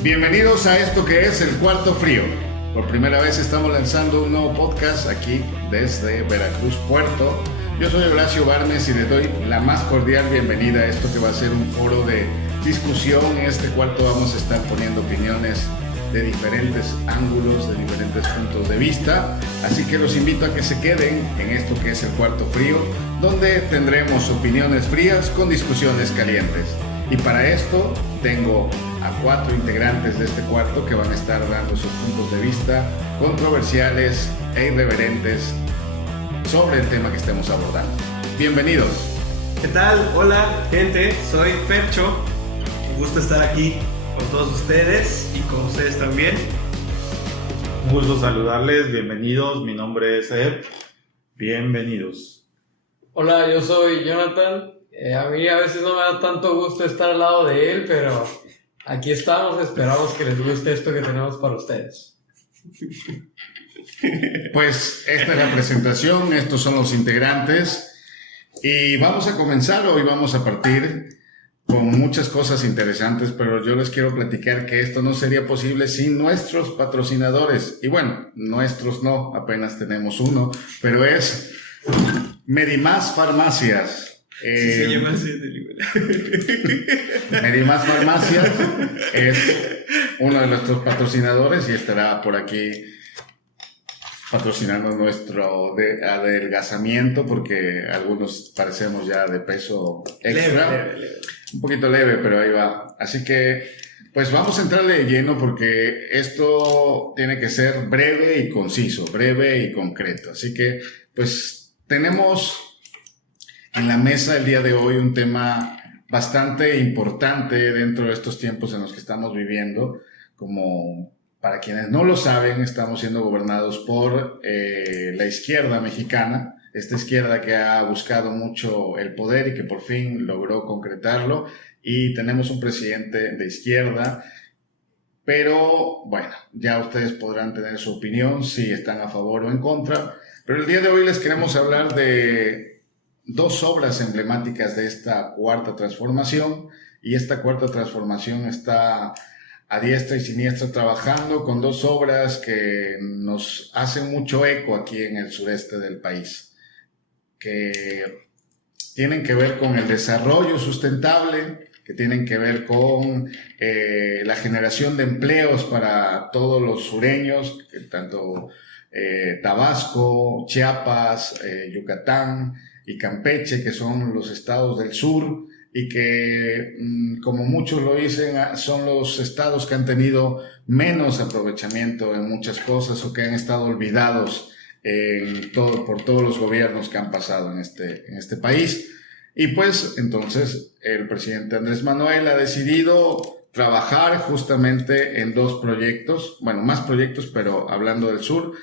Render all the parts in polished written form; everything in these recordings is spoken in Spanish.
Bienvenidos a esto que es El Cuarto Frío. Por primera vez estamos lanzando un nuevo podcast aquí desde Veracruz, Puerto. Yo soy Horacio Barnes y les doy la más cordial bienvenida a esto que va a ser un foro de discusión. En este cuarto vamos a estar poniendo opiniones de diferentes ángulos, de diferentes puntos de vista. Así que los invito a que se queden en esto que es El Cuarto Frío, donde tendremos opiniones frías con discusiones calientes. Y para esto tengo a 4 integrantes de este cuarto que van a estar dando sus puntos de vista controversiales e irreverentes sobre el tema que estemos abordando. Bienvenidos. ¿Qué tal? Hola, gente. Soy Fercho. Un gusto estar aquí con todos ustedes y con ustedes también. Un gusto saludarles. Bienvenidos. Mi nombre es Ed. Bienvenidos. Hola, yo soy Jonathan. A mí a veces no me da tanto gusto estar al lado de él, pero aquí estamos. Esperamos que les guste esto que tenemos para ustedes. Pues esta es la presentación, estos son los integrantes y vamos a comenzar. Hoy vamos a partir con muchas cosas interesantes, pero yo les quiero platicar que esto no sería posible sin nuestros patrocinadores. Y bueno, nuestros no, apenas tenemos uno, pero es Medimás Farmacias. Sí, se llama así de Medimás Farmacias es uno de nuestros patrocinadores y estará por aquí patrocinando nuestro adelgazamiento, porque algunos parecemos ya de peso extra. Leve. Un poquito leve, pero ahí va. Así que pues vamos a entrarle de lleno, porque esto tiene que ser breve y conciso, breve y concreto. Así que pues tenemos en la mesa el día de hoy un tema bastante importante dentro de estos tiempos en los que estamos viviendo. Como para quienes no lo saben, estamos siendo gobernados por la izquierda mexicana, esta izquierda que ha buscado mucho el poder y que por fin logró concretarlo, y tenemos un presidente de izquierda. Pero bueno, ya ustedes podrán tener su opinión si están a favor o en contra, pero el día de hoy les queremos hablar de dos obras emblemáticas de esta cuarta transformación, y esta cuarta transformación está a diestra y siniestra trabajando con dos obras que nos hacen mucho eco aquí en el sureste del país, que tienen que ver con el desarrollo sustentable, que tienen que ver con la generación de empleos para todos los sureños, tanto Tabasco, Chiapas, Yucatán y Campeche, que son los estados del sur, y que, como muchos lo dicen, son los estados que han tenido menos aprovechamiento en muchas cosas, o que han estado olvidados por todos los gobiernos que han pasado en este país. Y pues entonces el presidente Andrés Manuel ha decidido trabajar justamente en dos proyectos, bueno, más proyectos, pero hablando del sur,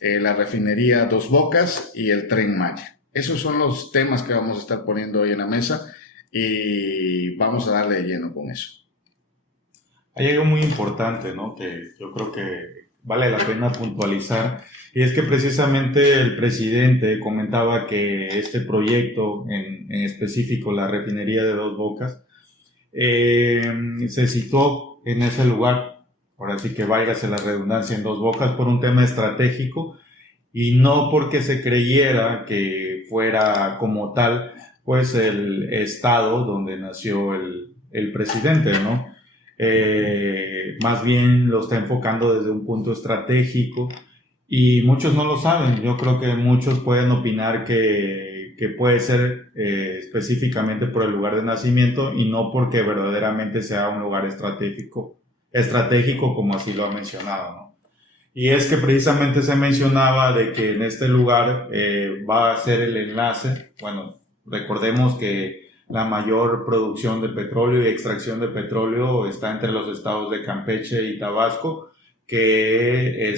la refinería Dos Bocas y el Tren Maya. Esos son los temas que vamos a estar poniendo hoy en la mesa, y vamos a darle de lleno con eso. Hay algo muy importante, ¿no?, que yo creo que vale la pena puntualizar, y es que precisamente el presidente comentaba que este proyecto, en específico la refinería de Dos Bocas, se situó en ese lugar, ahora sí que válgase la redundancia, en Dos Bocas, por un tema estratégico, y no porque se creyera que fuera como tal pues el estado donde nació el presidente, ¿no? Más bien lo está enfocando desde un punto estratégico, y muchos no lo saben. Yo creo que muchos pueden opinar que puede ser específicamente por el lugar de nacimiento, y no porque verdaderamente sea un lugar estratégico como así lo ha mencionado, ¿no? Y es que precisamente se mencionaba de que en este lugar va a ser el enlace. Bueno, recordemos que la mayor producción de petróleo y extracción de petróleo está entre los estados de Campeche y Tabasco, que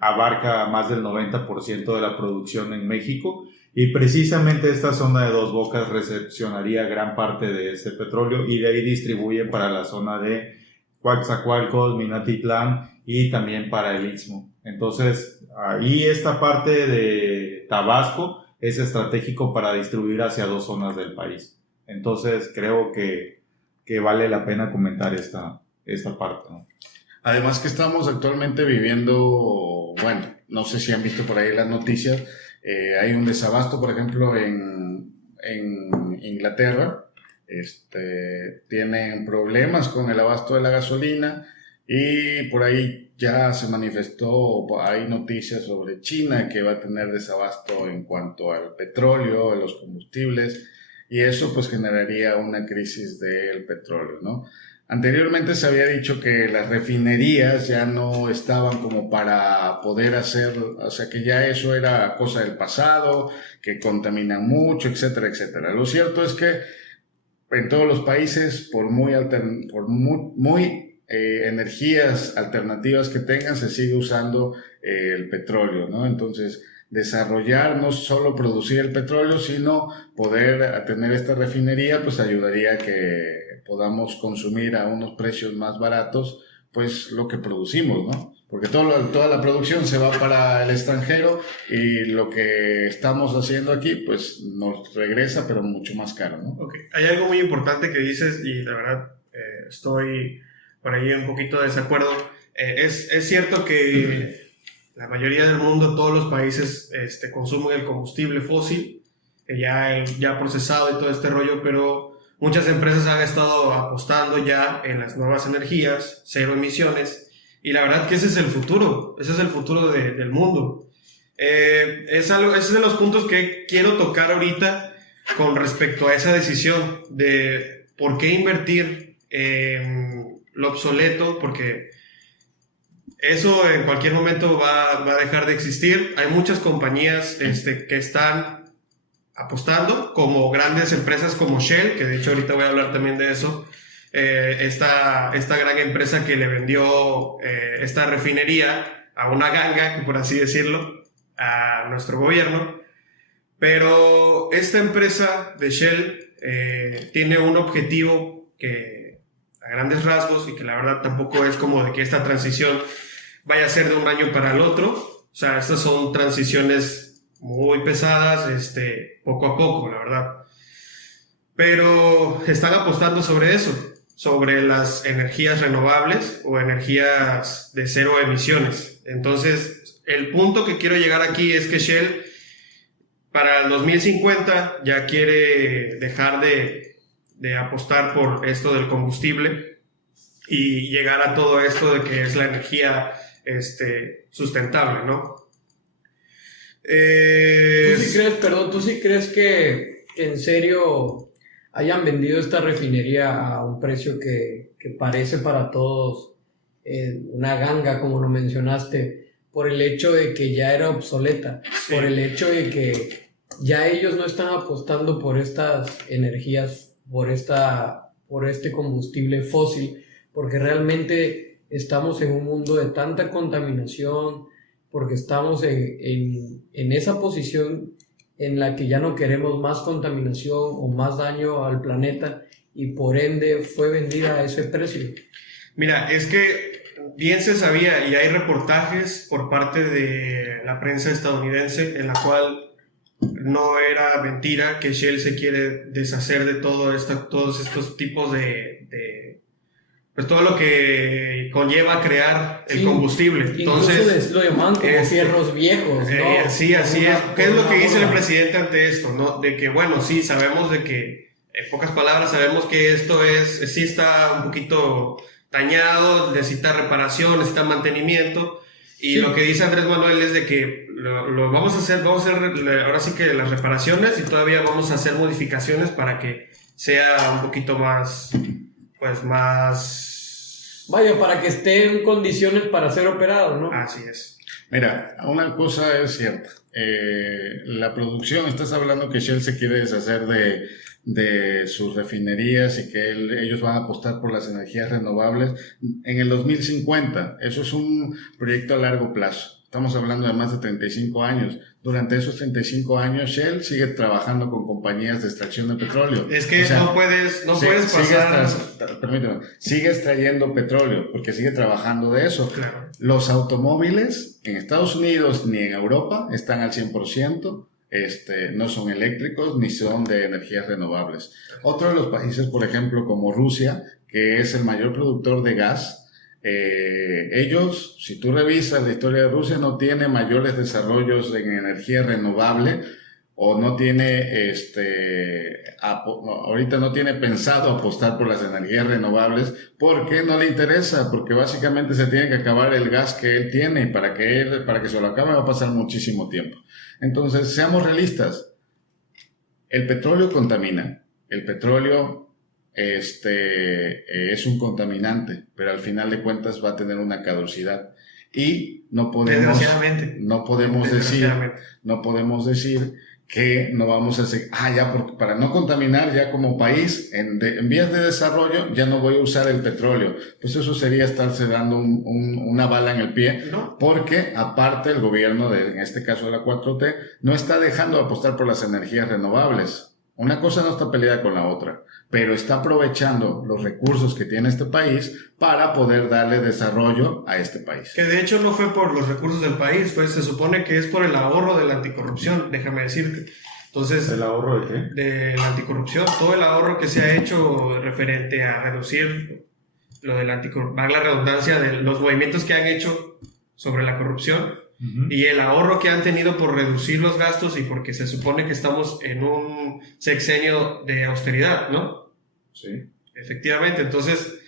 abarca más del 90% de la producción en México, y precisamente esta zona de Dos Bocas recepcionaría gran parte de este petróleo, y de ahí distribuye para la zona de Coatzacoalcos, Minatitlán y también para el Istmo. Entonces, ahí esta parte de Tabasco es estratégico para distribuir hacia dos zonas del país. Entonces, creo que vale la pena comentar esta esta parte, ¿no? Además que estamos actualmente viviendo, bueno, no sé si han visto por ahí las noticias, hay un desabasto, por ejemplo, en Inglaterra, tienen problemas con el abasto de la gasolina y por ahí ya se manifestó, hay noticias sobre China que va a tener desabasto en cuanto al petróleo, a los combustibles, y eso pues generaría una crisis del petróleo, ¿no? Anteriormente se había dicho que las refinerías ya no estaban como para poder hacer, o sea que ya eso era cosa del pasado, que contaminan mucho, etcétera, etcétera. Lo cierto es que en todos los países, por muy energías alternativas que tengan, se sigue usando el petróleo, ¿no? Entonces, desarrollar, no solo producir el petróleo, sino poder tener esta refinería, pues ayudaría a que podamos consumir a unos precios más baratos, pues lo que producimos, ¿no? Porque toda la producción se va para el extranjero y lo que estamos haciendo aquí, pues nos regresa, pero mucho más caro, ¿no? Ok, hay algo muy importante que dices y la verdad estoy por ahí un poquito de desacuerdo. Es cierto que la mayoría del mundo, todos los países consumen el combustible fósil, ya procesado y todo este rollo, pero muchas empresas han estado apostando ya en las nuevas energías, cero emisiones, y la verdad que ese es el futuro del mundo. Ese es de los puntos que quiero tocar ahorita con respecto a esa decisión de por qué invertir en lo obsoleto, porque eso en cualquier momento va a dejar de existir. Hay muchas compañías que están apostando, como grandes empresas como Shell, que de hecho ahorita voy a hablar también de eso, esta gran empresa que le vendió esta refinería a una ganga, por así decirlo, a nuestro gobierno. Pero esta empresa de Shell tiene un objetivo que a grandes rasgos, y que la verdad tampoco es como de que esta transición vaya a ser de un año para el otro. O sea, estas son transiciones muy pesadas, poco a poco, la verdad. Pero están apostando sobre eso, sobre las energías renovables o energías de cero emisiones. Entonces, el punto que quiero llegar aquí es que Shell para el 2050 ya quiere dejar de apostar por esto del combustible y llegar a todo esto de que es la energía sustentable, ¿no? ¿Tú sí crees que en serio hayan vendido esta refinería a un precio que parece para todos una ganga, como lo mencionaste, por el hecho de que ya era obsoleta, sí, por el hecho de que ya ellos no están apostando por estas energías, por este combustible fósil, porque realmente estamos en un mundo de tanta contaminación, porque estamos en esa posición en la que ya no queremos más contaminación o más daño al planeta, y por ende fue vendida a ese precio. Mira, es que bien se sabía, y hay reportajes por parte de la prensa estadounidense en la cual no era mentira que Shell se quiere deshacer de todos estos tipos pues todo lo que conlleva crear el combustible. Entonces, lo llaman como fierros viejos, ¿no? Sí, así es. ¿Qué es lo que dice el presidente ante esto, no? De que, bueno, sí, sabemos de que, en pocas palabras, sabemos que esto sí está un poquito dañado, necesita reparación, necesita mantenimiento, y sí, lo que dice Andrés Manuel es de que lo vamos a hacer ahora sí que las reparaciones, y todavía vamos a hacer modificaciones para que sea un poquito más, pues más... Vaya, para que esté en condiciones para ser operado, ¿no? Así es. Mira, una cosa es cierta. La producción, estás hablando que Shell se quiere deshacer de sus refinerías y que ellos van a apostar por las energías renovables en el 2050. Eso es un proyecto a largo plazo. Estamos hablando de más de 35 años. Durante esos 35 años, Shell sigue trabajando con compañías de extracción de petróleo. Es que no puedes pasar... Sigue extrayendo petróleo porque sigue trabajando de eso. Claro. Los automóviles en Estados Unidos ni en Europa están al 100%. no son eléctricos ni son de energías renovables. Otro de los países, por ejemplo, como Rusia, que es el mayor productor de gas, ellos, si tú revisas la historia de Rusia, no tiene mayores desarrollos en energía renovable, o no tiene, ahorita no tiene pensado apostar por las energías renovables porque no le interesa, porque básicamente se tiene que acabar el gas que él tiene, y para que se lo acabe va a pasar muchísimo tiempo. Entonces, seamos realistas. El petróleo contamina. El petróleo es un contaminante, pero al final de cuentas va a tener una caducidad. Y no podemos decir que no vamos a hacer, para no contaminar, ya como país, en vías de desarrollo, ya no voy a usar el petróleo. Pues eso sería estarse dando una bala en el pie, ¿no? Porque aparte el gobierno, en este caso de la 4T, no está dejando de apostar por las energías renovables. Una cosa no está peleada con la otra, pero está aprovechando los recursos que tiene este país para poder darle desarrollo a este país. Que de hecho no fue por los recursos del país, pues se supone que es por el ahorro de la anticorrupción, déjame decirte. Entonces, ¿el ahorro de qué? De la anticorrupción, todo el ahorro que se ha hecho referente a reducir lo de la anticorrupción, la redundancia de los movimientos que han hecho sobre la corrupción. Y el ahorro que han tenido por reducir los gastos y porque se supone que estamos en un sexenio de austeridad, ¿no? Sí. Efectivamente, entonces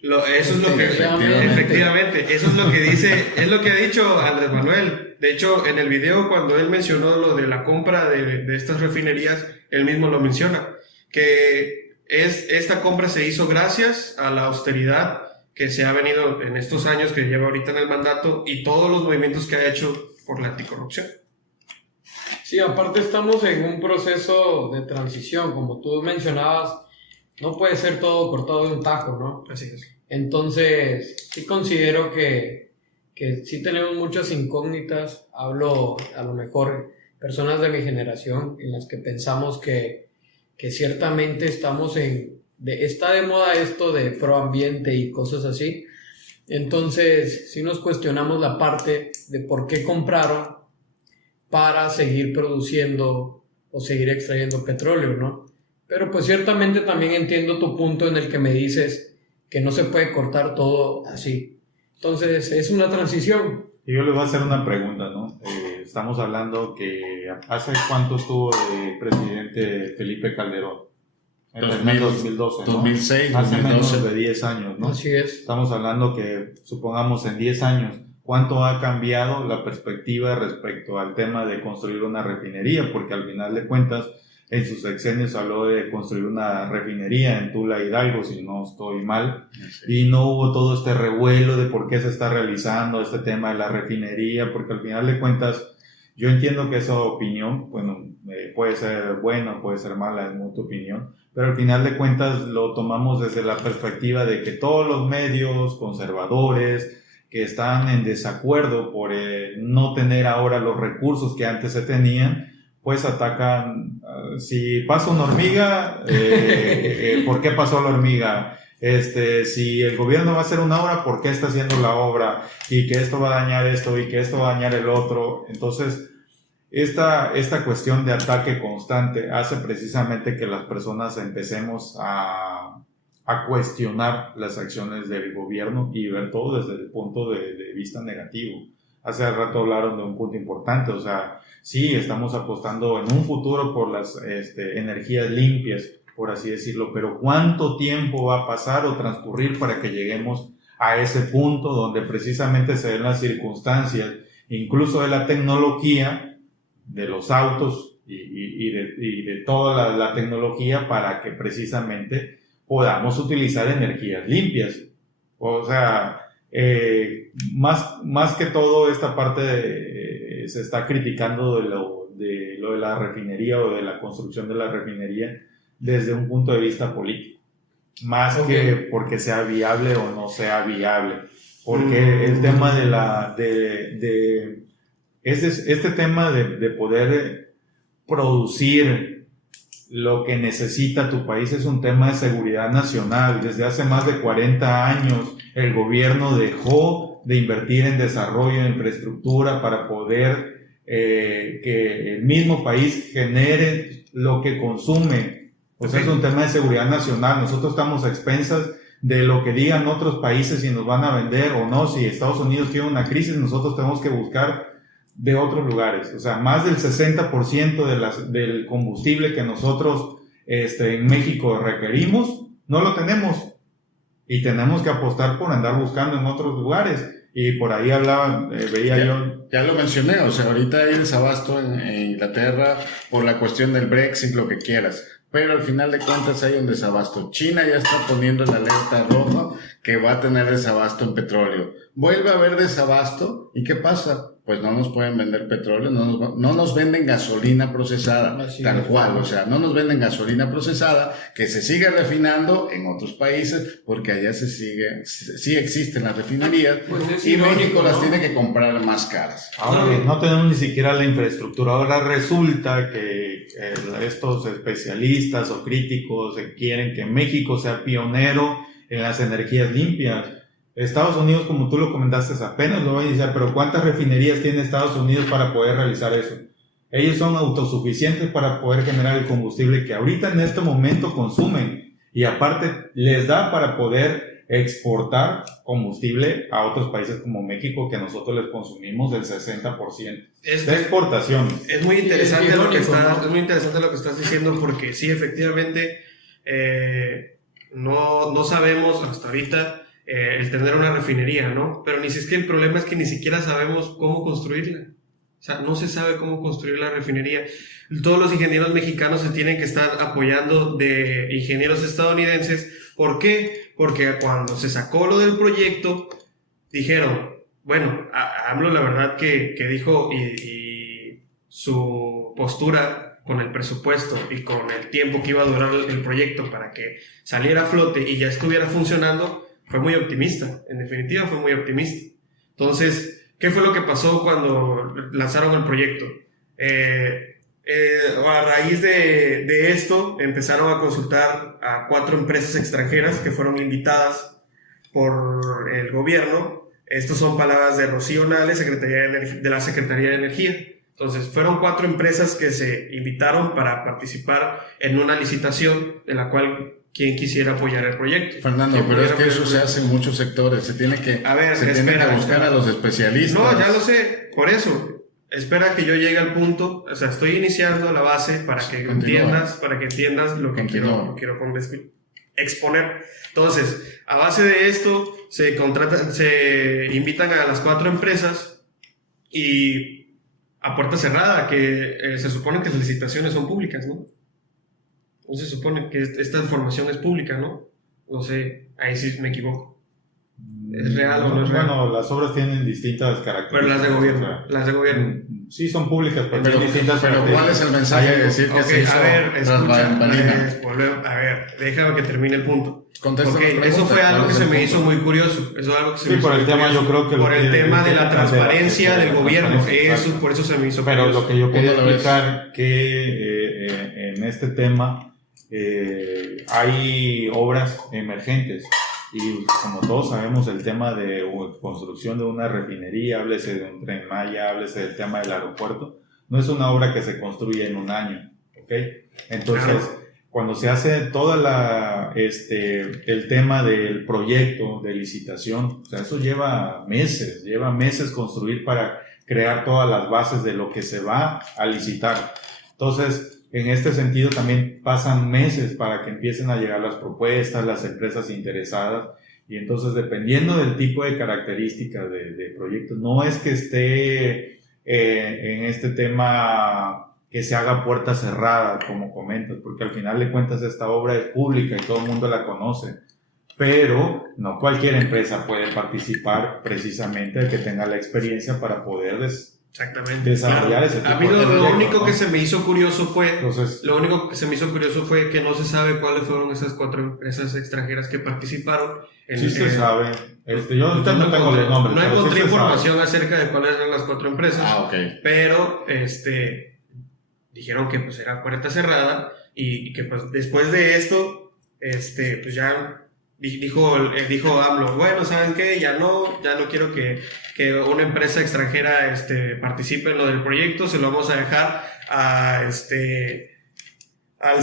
eso es lo que Efectivamente. eso es lo que dice, es lo que ha dicho Andrés Manuel. De hecho, en el video cuando él mencionó lo de la compra de estas refinerías, él mismo lo menciona, que esta compra se hizo gracias a la austeridad que se ha venido en estos años que lleva ahorita en el mandato y todos los movimientos que ha hecho por la anticorrupción. Sí, aparte estamos en un proceso de transición, como tú mencionabas, no puede ser todo cortado de un tajo, ¿no? Así es. Entonces, sí considero que sí tenemos muchas incógnitas. Hablo a lo mejor personas de mi generación en las que pensamos que ciertamente estamos está de moda esto de proambiente y cosas así. Entonces, sí nos cuestionamos la parte de por qué compraron para seguir produciendo o seguir extrayendo petróleo, ¿no? Pero pues ciertamente también entiendo tu punto en el que me dices que no se puede cortar todo así. Entonces, es una transición. Y yo les voy a hacer una pregunta, ¿no? Estamos hablando que ¿hace cuánto estuvo el presidente Felipe Calderón? En el 2012, ¿no? 2006, hace 2012. menos de 10 años, ¿no? Así es. Estamos hablando que, supongamos, en 10 años, ¿cuánto ha cambiado la perspectiva respecto al tema de construir una refinería? Porque al final de cuentas, en sus sexenios habló de construir una refinería en Tula, Hidalgo, si no estoy mal, Sí. y no hubo todo este revuelo de por qué se está realizando este tema de la refinería, porque al final de cuentas, yo entiendo que esa opinión, bueno, puede ser buena, puede ser mala, es tu opinión, pero al final de cuentas lo tomamos desde la perspectiva de que todos los medios conservadores que están en desacuerdo por no tener ahora los recursos que antes se tenían, pues atacan, si pasa una hormiga, ¿por qué pasó la hormiga? Si el gobierno va a hacer una obra, ¿por qué está haciendo la obra? Y que esto va a dañar esto y que esto va a dañar el otro. Entonces, esta cuestión de ataque constante hace precisamente que las personas empecemos a cuestionar las acciones del gobierno y ver todo desde el punto de vista negativo. Hace rato hablaron de un punto importante, o sea, sí, estamos apostando en un futuro por las energías limpias, por así decirlo, pero ¿cuánto tiempo va a pasar o transcurrir para que lleguemos a ese punto donde precisamente se den las circunstancias, incluso de la tecnología, de los autos y de toda la tecnología para que precisamente podamos utilizar energías limpias? O sea, más que todo esta parte se está criticando de lo de la refinería o de la construcción de la refinería desde un punto de vista político, más que porque sea viable o no sea viable, porque el tema este tema de poder producir lo que necesita tu país es un tema de seguridad nacional. Desde hace más de 40 años el gobierno dejó de invertir en desarrollo de infraestructura para poder que el mismo país genere lo que consume. O sea, es un tema de seguridad nacional. Nosotros estamos a expensas de lo que digan otros países si nos van a vender o no. Si Estados Unidos tiene una crisis, nosotros tenemos que buscar de otros lugares. O sea, más del 60% del combustible que nosotros en México requerimos, no lo tenemos. Y tenemos que apostar por andar buscando en otros lugares. Y por ahí Ya lo mencioné, o sea, ahorita hay desabasto en Inglaterra por la cuestión del Brexit, lo que quieras. Pero al final de cuentas hay un desabasto. China ya está poniendo la alerta roja que va a tener desabasto en petróleo. Vuelve a haber desabasto, ¿y qué pasa? Pues no nos pueden vender petróleo, no nos venden gasolina procesada, tal cual, o sea, no nos venden gasolina procesada que se sigue refinando en otros países porque allá sí existen las refinerías y México las tiene que comprar más caras. Ahora no tenemos ni siquiera la infraestructura. Ahora resulta que estos especialistas o críticos quieren que México sea pionero en las energías limpias. Estados Unidos, como tú lo comentaste, apenas lo va a iniciar, pero ¿cuántas refinerías tiene Estados Unidos para poder realizar eso? Ellos son autosuficientes para poder generar el combustible que ahorita en este momento consumen y aparte les da para poder exportar combustible a otros países como México, que nosotros les consumimos el 60% de exportación. Es muy interesante lo que estás diciendo, porque sí, efectivamente, no sabemos hasta ahorita el tener una refinería, ¿no? Pero es que el problema es que ni siquiera sabemos cómo construirla. O sea, no se sabe cómo construir la refinería. Todos los ingenieros mexicanos se tienen que estar apoyando de ingenieros estadounidenses. ¿Por qué? Porque cuando se sacó lo del proyecto, dijeron, bueno, AMLO la verdad que dijo y su postura con el presupuesto y con el tiempo que iba a durar el proyecto para que saliera a flote y ya estuviera funcionando, fue muy optimista. En definitiva, fue muy optimista. Entonces, ¿qué fue lo que pasó cuando lanzaron el proyecto? A raíz de esto, empezaron a consultar a 4 empresas extranjeras que fueron invitadas por el gobierno. Estas son palabras de Rocío Nale, de la Secretaría de Energía. Entonces, fueron 4 empresas que se invitaron para participar en una licitación de la cual quien quisiera apoyar el proyecto. Fernando, pero es que eso se hace en muchos sectores, se tiene que buscar a los especialistas. No, ya lo sé, por eso, espera que yo llegue al punto, o sea, estoy iniciando la base para que entiendas lo que quiero exponer. Entonces, a base de esto, se invitan a las 4 empresas y a puerta cerrada, que se supone que las licitaciones son públicas, ¿no? No se supone que esta información es pública, ¿no? No sé, ahí sí me equivoco. ¿Es real o no es real? Bueno, las obras tienen distintas características. Pero las de gobierno, o sea, las de gobierno. Sí, son públicas, pero tienen distintas Pero ¿cuál es el mensaje de decir que se hizo a ver, tras bambalinas? a ver, déjame que termine el punto. Contesta Okay, la pregunta. eso fue algo que se me punto? hizo muy curioso. Eso es algo que se Sí, me hizo por el muy tema, curioso. yo creo que por el tema de la transparencia del gobierno. Exacto. Por eso se me hizo Pero curioso. lo que yo quería ¿Cómo lo ves? explicar que en este tema hay obras emergentes y como todos sabemos el tema de construcción de una refinería, háblese de un Tren Maya, háblese del tema del aeropuerto, no es una obra que se construye en un año, ¿ok? Entonces, cuando se hace toda el tema del proyecto de licitación, o sea, eso lleva meses construir para crear todas las bases de lo que se va a licitar. Entonces, en este sentido también pasan meses para que empiecen a llegar las propuestas, las empresas interesadas, y entonces dependiendo del tipo de características de proyectos, no es que esté en este tema que se haga puerta cerrada, como comentas, porque al final de cuentas esta obra es pública y todo el mundo la conoce, pero no cualquier empresa puede participar, precisamente el que tenga la experiencia para poder Exactamente. desarrollar ese tipo de proyectos. Lo único que se me hizo curioso fue que no se sabe cuáles fueron esas 4 empresas extranjeras que participaron. Sí se sabe. Yo ahorita no tengo los nombres. No pero encontré sí se información sabe. acerca de cuáles eran las 4 empresas. Ok. Pero dijeron que pues era puerta cerrada y que pues después de esto pues ya dijo AMLO, bueno, ¿saben qué? Ya no quiero que una empresa extranjera participe en lo del proyecto, se lo vamos a dejar al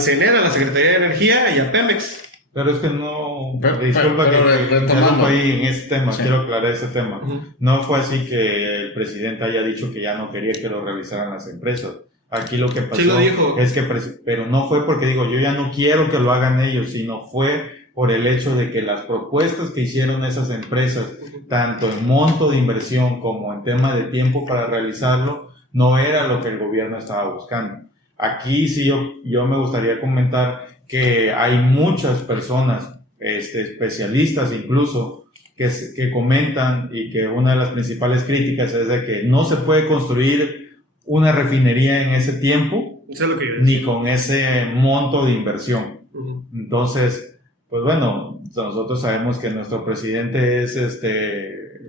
CENER, a la Secretaría de Energía y a Pemex. Pero es que no, disculpa que retomando ahí en este tema, sí. Quiero aclarar ese tema. Uh-huh. No fue así que el presidente haya dicho que ya no quería que lo realizaran las empresas. Aquí lo que pasó Sí lo dijo. es que, pero no fue porque digo, yo ya no quiero que lo hagan ellos, sino fue por el hecho de que las propuestas que hicieron esas empresas, tanto en monto de inversión como en tema de tiempo para realizarlo, no era lo que el gobierno estaba buscando. Aquí sí yo me gustaría comentar que hay muchas personas, especialistas incluso, que comentan y que una de las principales críticas es de que no se puede construir una refinería en ese tiempo, Eso es lo que yo ni con ese monto de inversión. Uh-huh. Entonces, pues bueno, nosotros sabemos que nuestro presidente es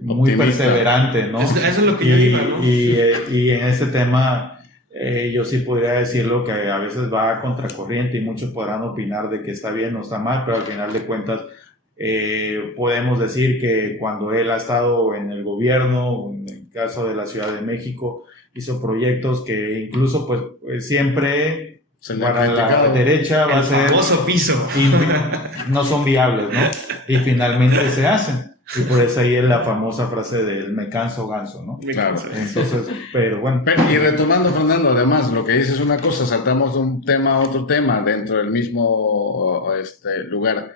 muy optimista, perseverante, ¿no? Eso es lo que yo digo, ¿no? Y en este tema yo sí podría decirlo que a veces va a contracorriente y muchos podrán opinar de que está bien o está mal, pero al final de cuentas podemos decir que cuando él ha estado en el gobierno, en el caso de la Ciudad de México, hizo proyectos que incluso pues siempre para la derecha va a ser el famoso piso y no son viables, ¿no? Y finalmente se hacen. Y por eso ahí es la famosa frase del me canso ganso, ¿no? Claro. Entonces, pero bueno. Y retomando, Fernando, además, lo que dices es una cosa, saltamos de un tema a otro tema dentro del mismo lugar.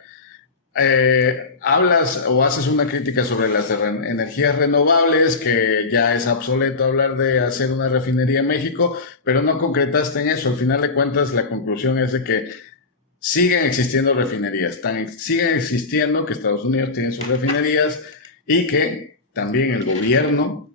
Hablas o haces una crítica sobre las energías renovables, que ya es obsoleto hablar de hacer una refinería en México, pero no concretaste en eso. Al final de cuentas, la conclusión es de que siguen existiendo refinerías, siguen existiendo, que Estados Unidos tiene sus refinerías y que también el gobierno,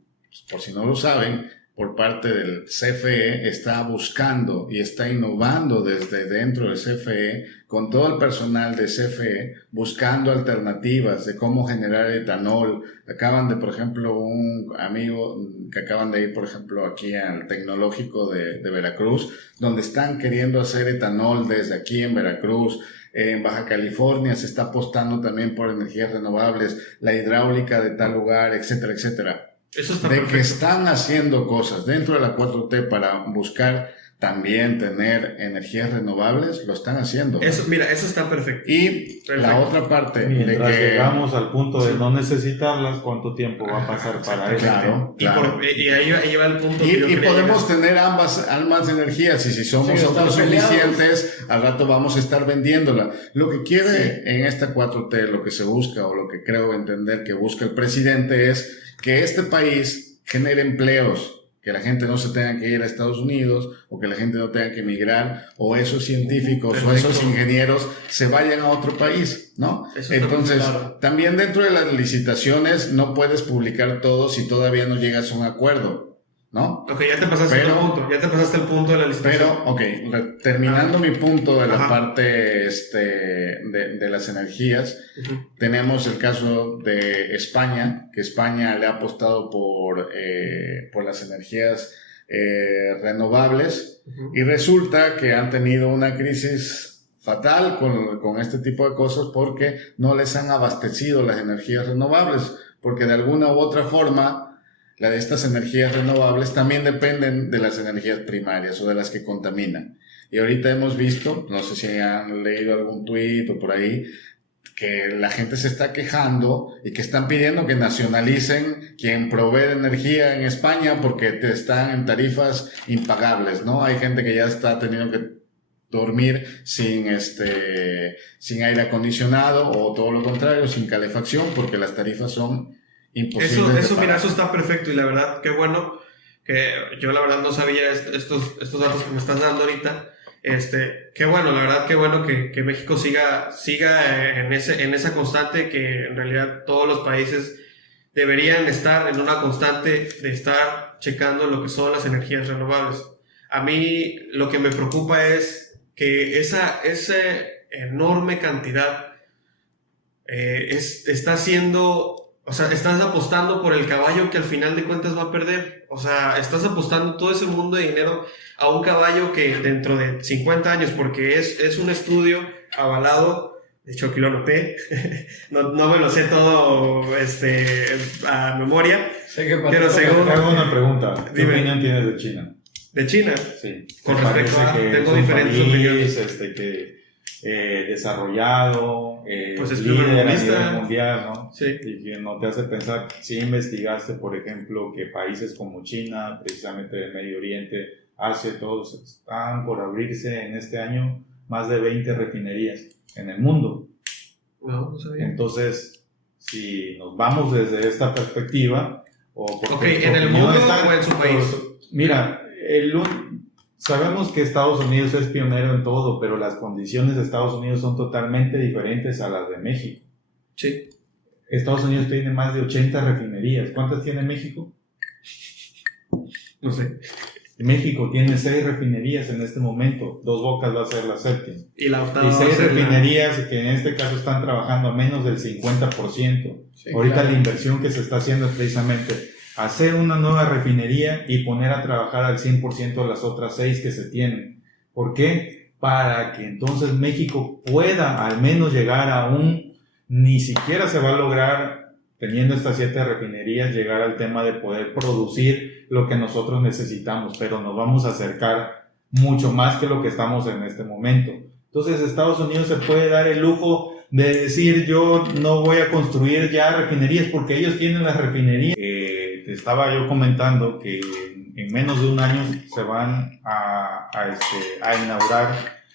por si no lo saben, por parte del CFE está buscando y está innovando desde dentro del CFE con todo el personal de CFE, buscando alternativas de cómo generar etanol. Acaban de, por ejemplo, un amigo que acaban de ir, por ejemplo, aquí al Tecnológico de Veracruz, donde están queriendo hacer etanol desde aquí en Veracruz. En Baja California se está apostando también por energías renovables, la hidráulica de tal lugar, etcétera, etcétera. Eso está de perfecto. Que están haciendo cosas dentro de la 4T para buscar también tener energías renovables, lo están haciendo. Eso, mira, eso está perfecto. Y la otra parte mientras de que llegamos al punto de no necesitarlas, ¿cuánto tiempo va a pasar para eso? Claro, claro. Y ahí va el punto. Y podemos tener ambas energías, y si somos autosuficientes, al rato vamos a estar vendiéndola. Lo que quiere en esta 4T, lo que se busca, o lo que creo entender que busca el presidente, es que este país genere empleos, que la gente no se tenga que ir a Estados Unidos, o que la gente no tenga que emigrar, o esos científicos Perfecto. o esos ingenieros se vayan a otro país, ¿no? Entonces, claro. También dentro de las licitaciones no puedes publicar todo si todavía no llegas a un acuerdo, ¿no? Ok, ya te pasaste el punto. Ya te pasaste el punto de la licitación. Pero, ok, terminando mi punto de la parte de las energías, Uh-huh. tenemos el caso de España, que España le ha apostado por las energías renovables, Uh-huh. y resulta que han tenido una crisis fatal con este tipo de cosas porque no les han abastecido las energías renovables, porque de alguna u otra forma la de estas energías renovables también dependen de las energías primarias o de las que contaminan. Y ahorita hemos visto, no sé si han leído algún tuit o por ahí, que la gente se está quejando y que están pidiendo que nacionalicen quien provee de energía en España porque están en tarifas impagables, ¿no? Hay gente que ya está teniendo que dormir sin aire acondicionado, o todo lo contrario, sin calefacción, porque las tarifas son imposibles. Eso, mira, eso está perfecto, y la verdad, qué bueno, que yo la verdad no sabía estos datos que me estás dando ahorita. Qué bueno, la verdad, qué bueno que México siga en esa constante, que en realidad todos los países deberían estar en una constante de estar checando lo que son las energías renovables. A mí lo que me preocupa es que esa enorme cantidad está haciendo... O sea, estás apostando por el caballo que al final de cuentas va a perder. O sea, estás apostando todo ese mundo de dinero a un caballo que dentro de 50 años, porque es un estudio avalado De hecho, aquí lo anoté. No me lo sé todo a memoria. Sé que para Pero ti- según- Te hago una pregunta. ¿Qué Dime. opinión tienes de China? De China. Sí. Con ¿Te respecto parece a- que tengo es un diferentes país, opiniones. desarrollado, Pues es líder a primermundista. nivel mundial, ¿no? Sí. Y que no te hace pensar, si investigaste, por ejemplo, que países como China, precisamente del Medio Oriente, Asia, todos están por abrirse en este año más de 20 refinerías en el mundo. No sabía. Entonces, si nos vamos desde esta perspectiva, o porque Ok, tu ¿en el opinión mundo está- o en su país? Mira, sabemos que Estados Unidos es pionero en todo, pero las condiciones de Estados Unidos son totalmente diferentes a las de México. Sí. Estados Unidos tiene más de 80 refinerías. ¿Cuántas tiene México? No sé. México tiene 6 refinerías en este momento. Dos Bocas va a ser la séptima. Y la octava Y va a 6 ser la- refinerías que en este caso están trabajando a menos del 50%. Sí, Ahorita claro. la inversión que se está haciendo es precisamente hacer una nueva refinería y poner a trabajar al 100% las otras 6 que se tienen. ¿Por qué? Para que entonces México pueda al menos llegar a ni siquiera se va a lograr, teniendo estas 7 refinerías, llegar al tema de poder producir lo que nosotros necesitamos, pero nos vamos a acercar mucho más que lo que estamos en este momento. Entonces Estados Unidos se puede dar el lujo de decir, yo no voy a construir ya refinerías porque ellos tienen las refinerías. Te estaba yo comentando que en menos de un año se van a inaugurar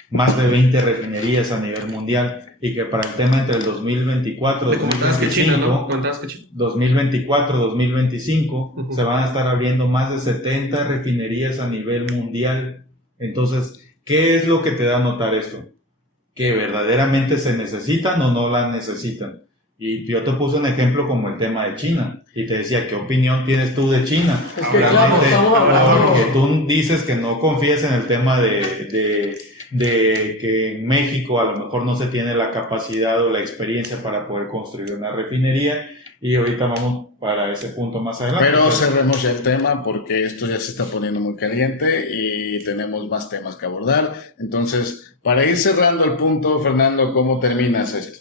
más de 20 refinerías a nivel mundial y que para el tema entre el 2024 y Te comentabas que China, ¿no? Comentabas que China. 2024-2025 Ujú. se van a estar abriendo más de 70 refinerías a nivel mundial. Entonces, ¿qué es lo que te da a notar esto? Que verdaderamente se necesitan o no las necesitan. Y yo te puse un ejemplo como el tema de China y te decía, ¿qué opinión tienes tú de China? Es que claro, estamos hablando- Porque tú dices que no confías en el tema de que en México a lo mejor no se tiene la capacidad o la experiencia para poder construir una refinería, y ahorita vamos para ese punto más adelante. Pero cerremos ya el tema porque esto ya se está poniendo muy caliente y tenemos más temas que abordar. Entonces, para ir cerrando el punto, Fernando, ¿cómo terminas esto?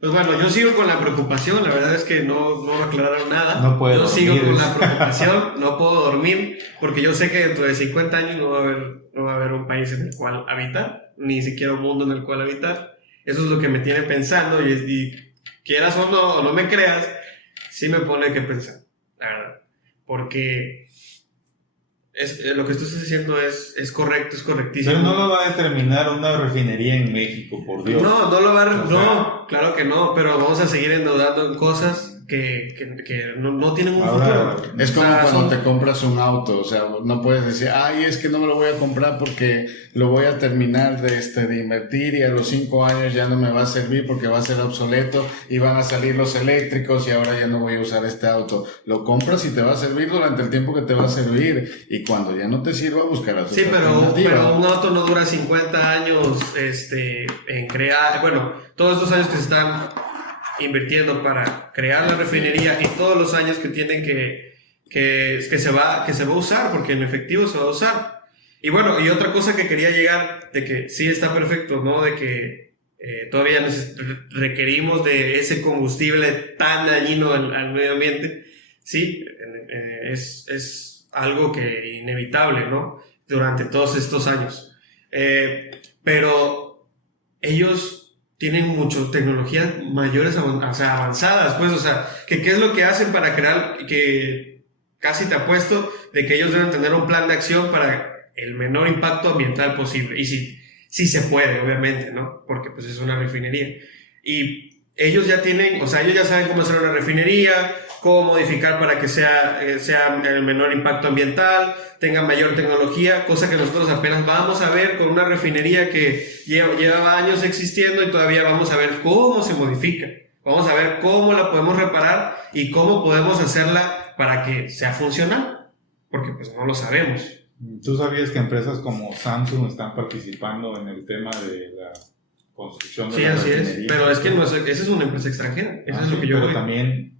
Pues bueno, yo sigo con la preocupación, la verdad es que no me aclararon nada. No puedo Yo dormir. sigo con la preocupación, no puedo dormir, porque yo sé que dentro de 50 años no va a haber un país en el cual habitar, ni siquiera un mundo en el cual habitar. Eso es lo que me tiene pensando y quieras o no me creas, sí me pone que pensar, la verdad. Porque lo que tú estás diciendo es correcto, es correctísimo. Pero no lo va a determinar una refinería en México, por Dios. No lo va a... O sea, No, claro que no, pero vamos a seguir endeudando en cosas que no tienen un Ahora, futuro. Es como O sea, cuando son- te compras un auto, o sea, no puedes decir, ay, es que no me lo voy a comprar porque lo voy a terminar de invertir y a los 5 años ya no me va a servir porque va a ser obsoleto y van a salir los eléctricos y ahora ya no voy a usar este auto. Lo compras y te va a servir durante el tiempo que te va a servir y cuando ya no te sirva buscarás Sí, otra pero alternativa. un auto no dura 50 años en crear... Bueno, todos estos años que se están invirtiendo para crear la refinería y todos los años que tienen que se va a usar, porque en efectivo se va a usar. Y bueno, y otra cosa que quería llegar, de que sí está perfecto, ¿no? De que todavía requerimos de ese combustible tan dañino al medio ambiente. Sí, es algo que inevitable, ¿no? Durante todos estos años. Pero ellos tienen mucho tecnologías mayores, o sea, avanzadas, pues, o sea, ¿qué es lo que hacen para crear? Que casi te apuesto de que ellos deben tener un plan de acción para el menor impacto ambiental posible. Y si se puede, obviamente, ¿no? Porque pues es una refinería. Y ellos ya tienen, o sea, ellos ya saben cómo hacer una refinería, cómo modificar para que sea el menor impacto ambiental, tenga mayor tecnología, cosa que nosotros apenas vamos a ver con una refinería que lleva años existiendo y todavía vamos a ver cómo se modifica. Vamos a ver cómo la podemos reparar y cómo podemos hacerla para que sea funcional, porque pues no lo sabemos. ¿tú sabías que empresas como Samsung están participando en el tema de la construcción de Sí, la así es, refinería? pero es que esa es una empresa extranjera, eso es lo que yo pero veo. también,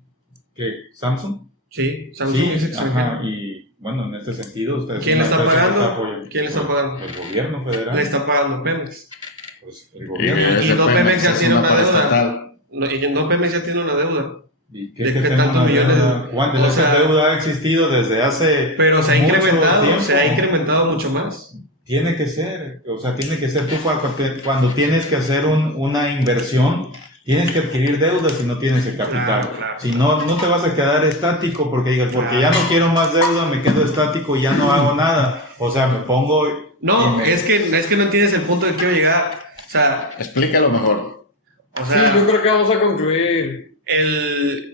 ¿qué? ¿Samsung? Sí, Samsung Sí, es extranjera. ajá, y bueno, en este sentido, ustedes ¿Quién le son está una empresa que pagando? está apoyando- ¿Quién le está pagando? El gobierno federal. Le está pagando Pemex. Pues el Y gobierno. Y no Pemex ya es tiene una deuda. paraestatal. Y no Pemex ya tiene una deuda. ¿Y ¿De que qué tenga tantos una millones? deuda? ¿Cuándo? O Esa sea, deuda ha existido desde hace Pero se ha mucho incrementado, tiempo. se ha incrementado mucho más. Tiene que ser, o sea, tiene que ser tú cuando tienes que hacer una inversión, tienes que adquirir deuda si no tienes el capital. Claro. Si no, no te vas a quedar estático porque digas, porque Claro. ya no quiero más deuda, me quedo estático y ya no hago nada. O sea, me pongo... No, y me- es que no entiendes el punto que quiero llegar. O sea, Explícalo mejor. o Sí, sea, yo creo que vamos a concluir.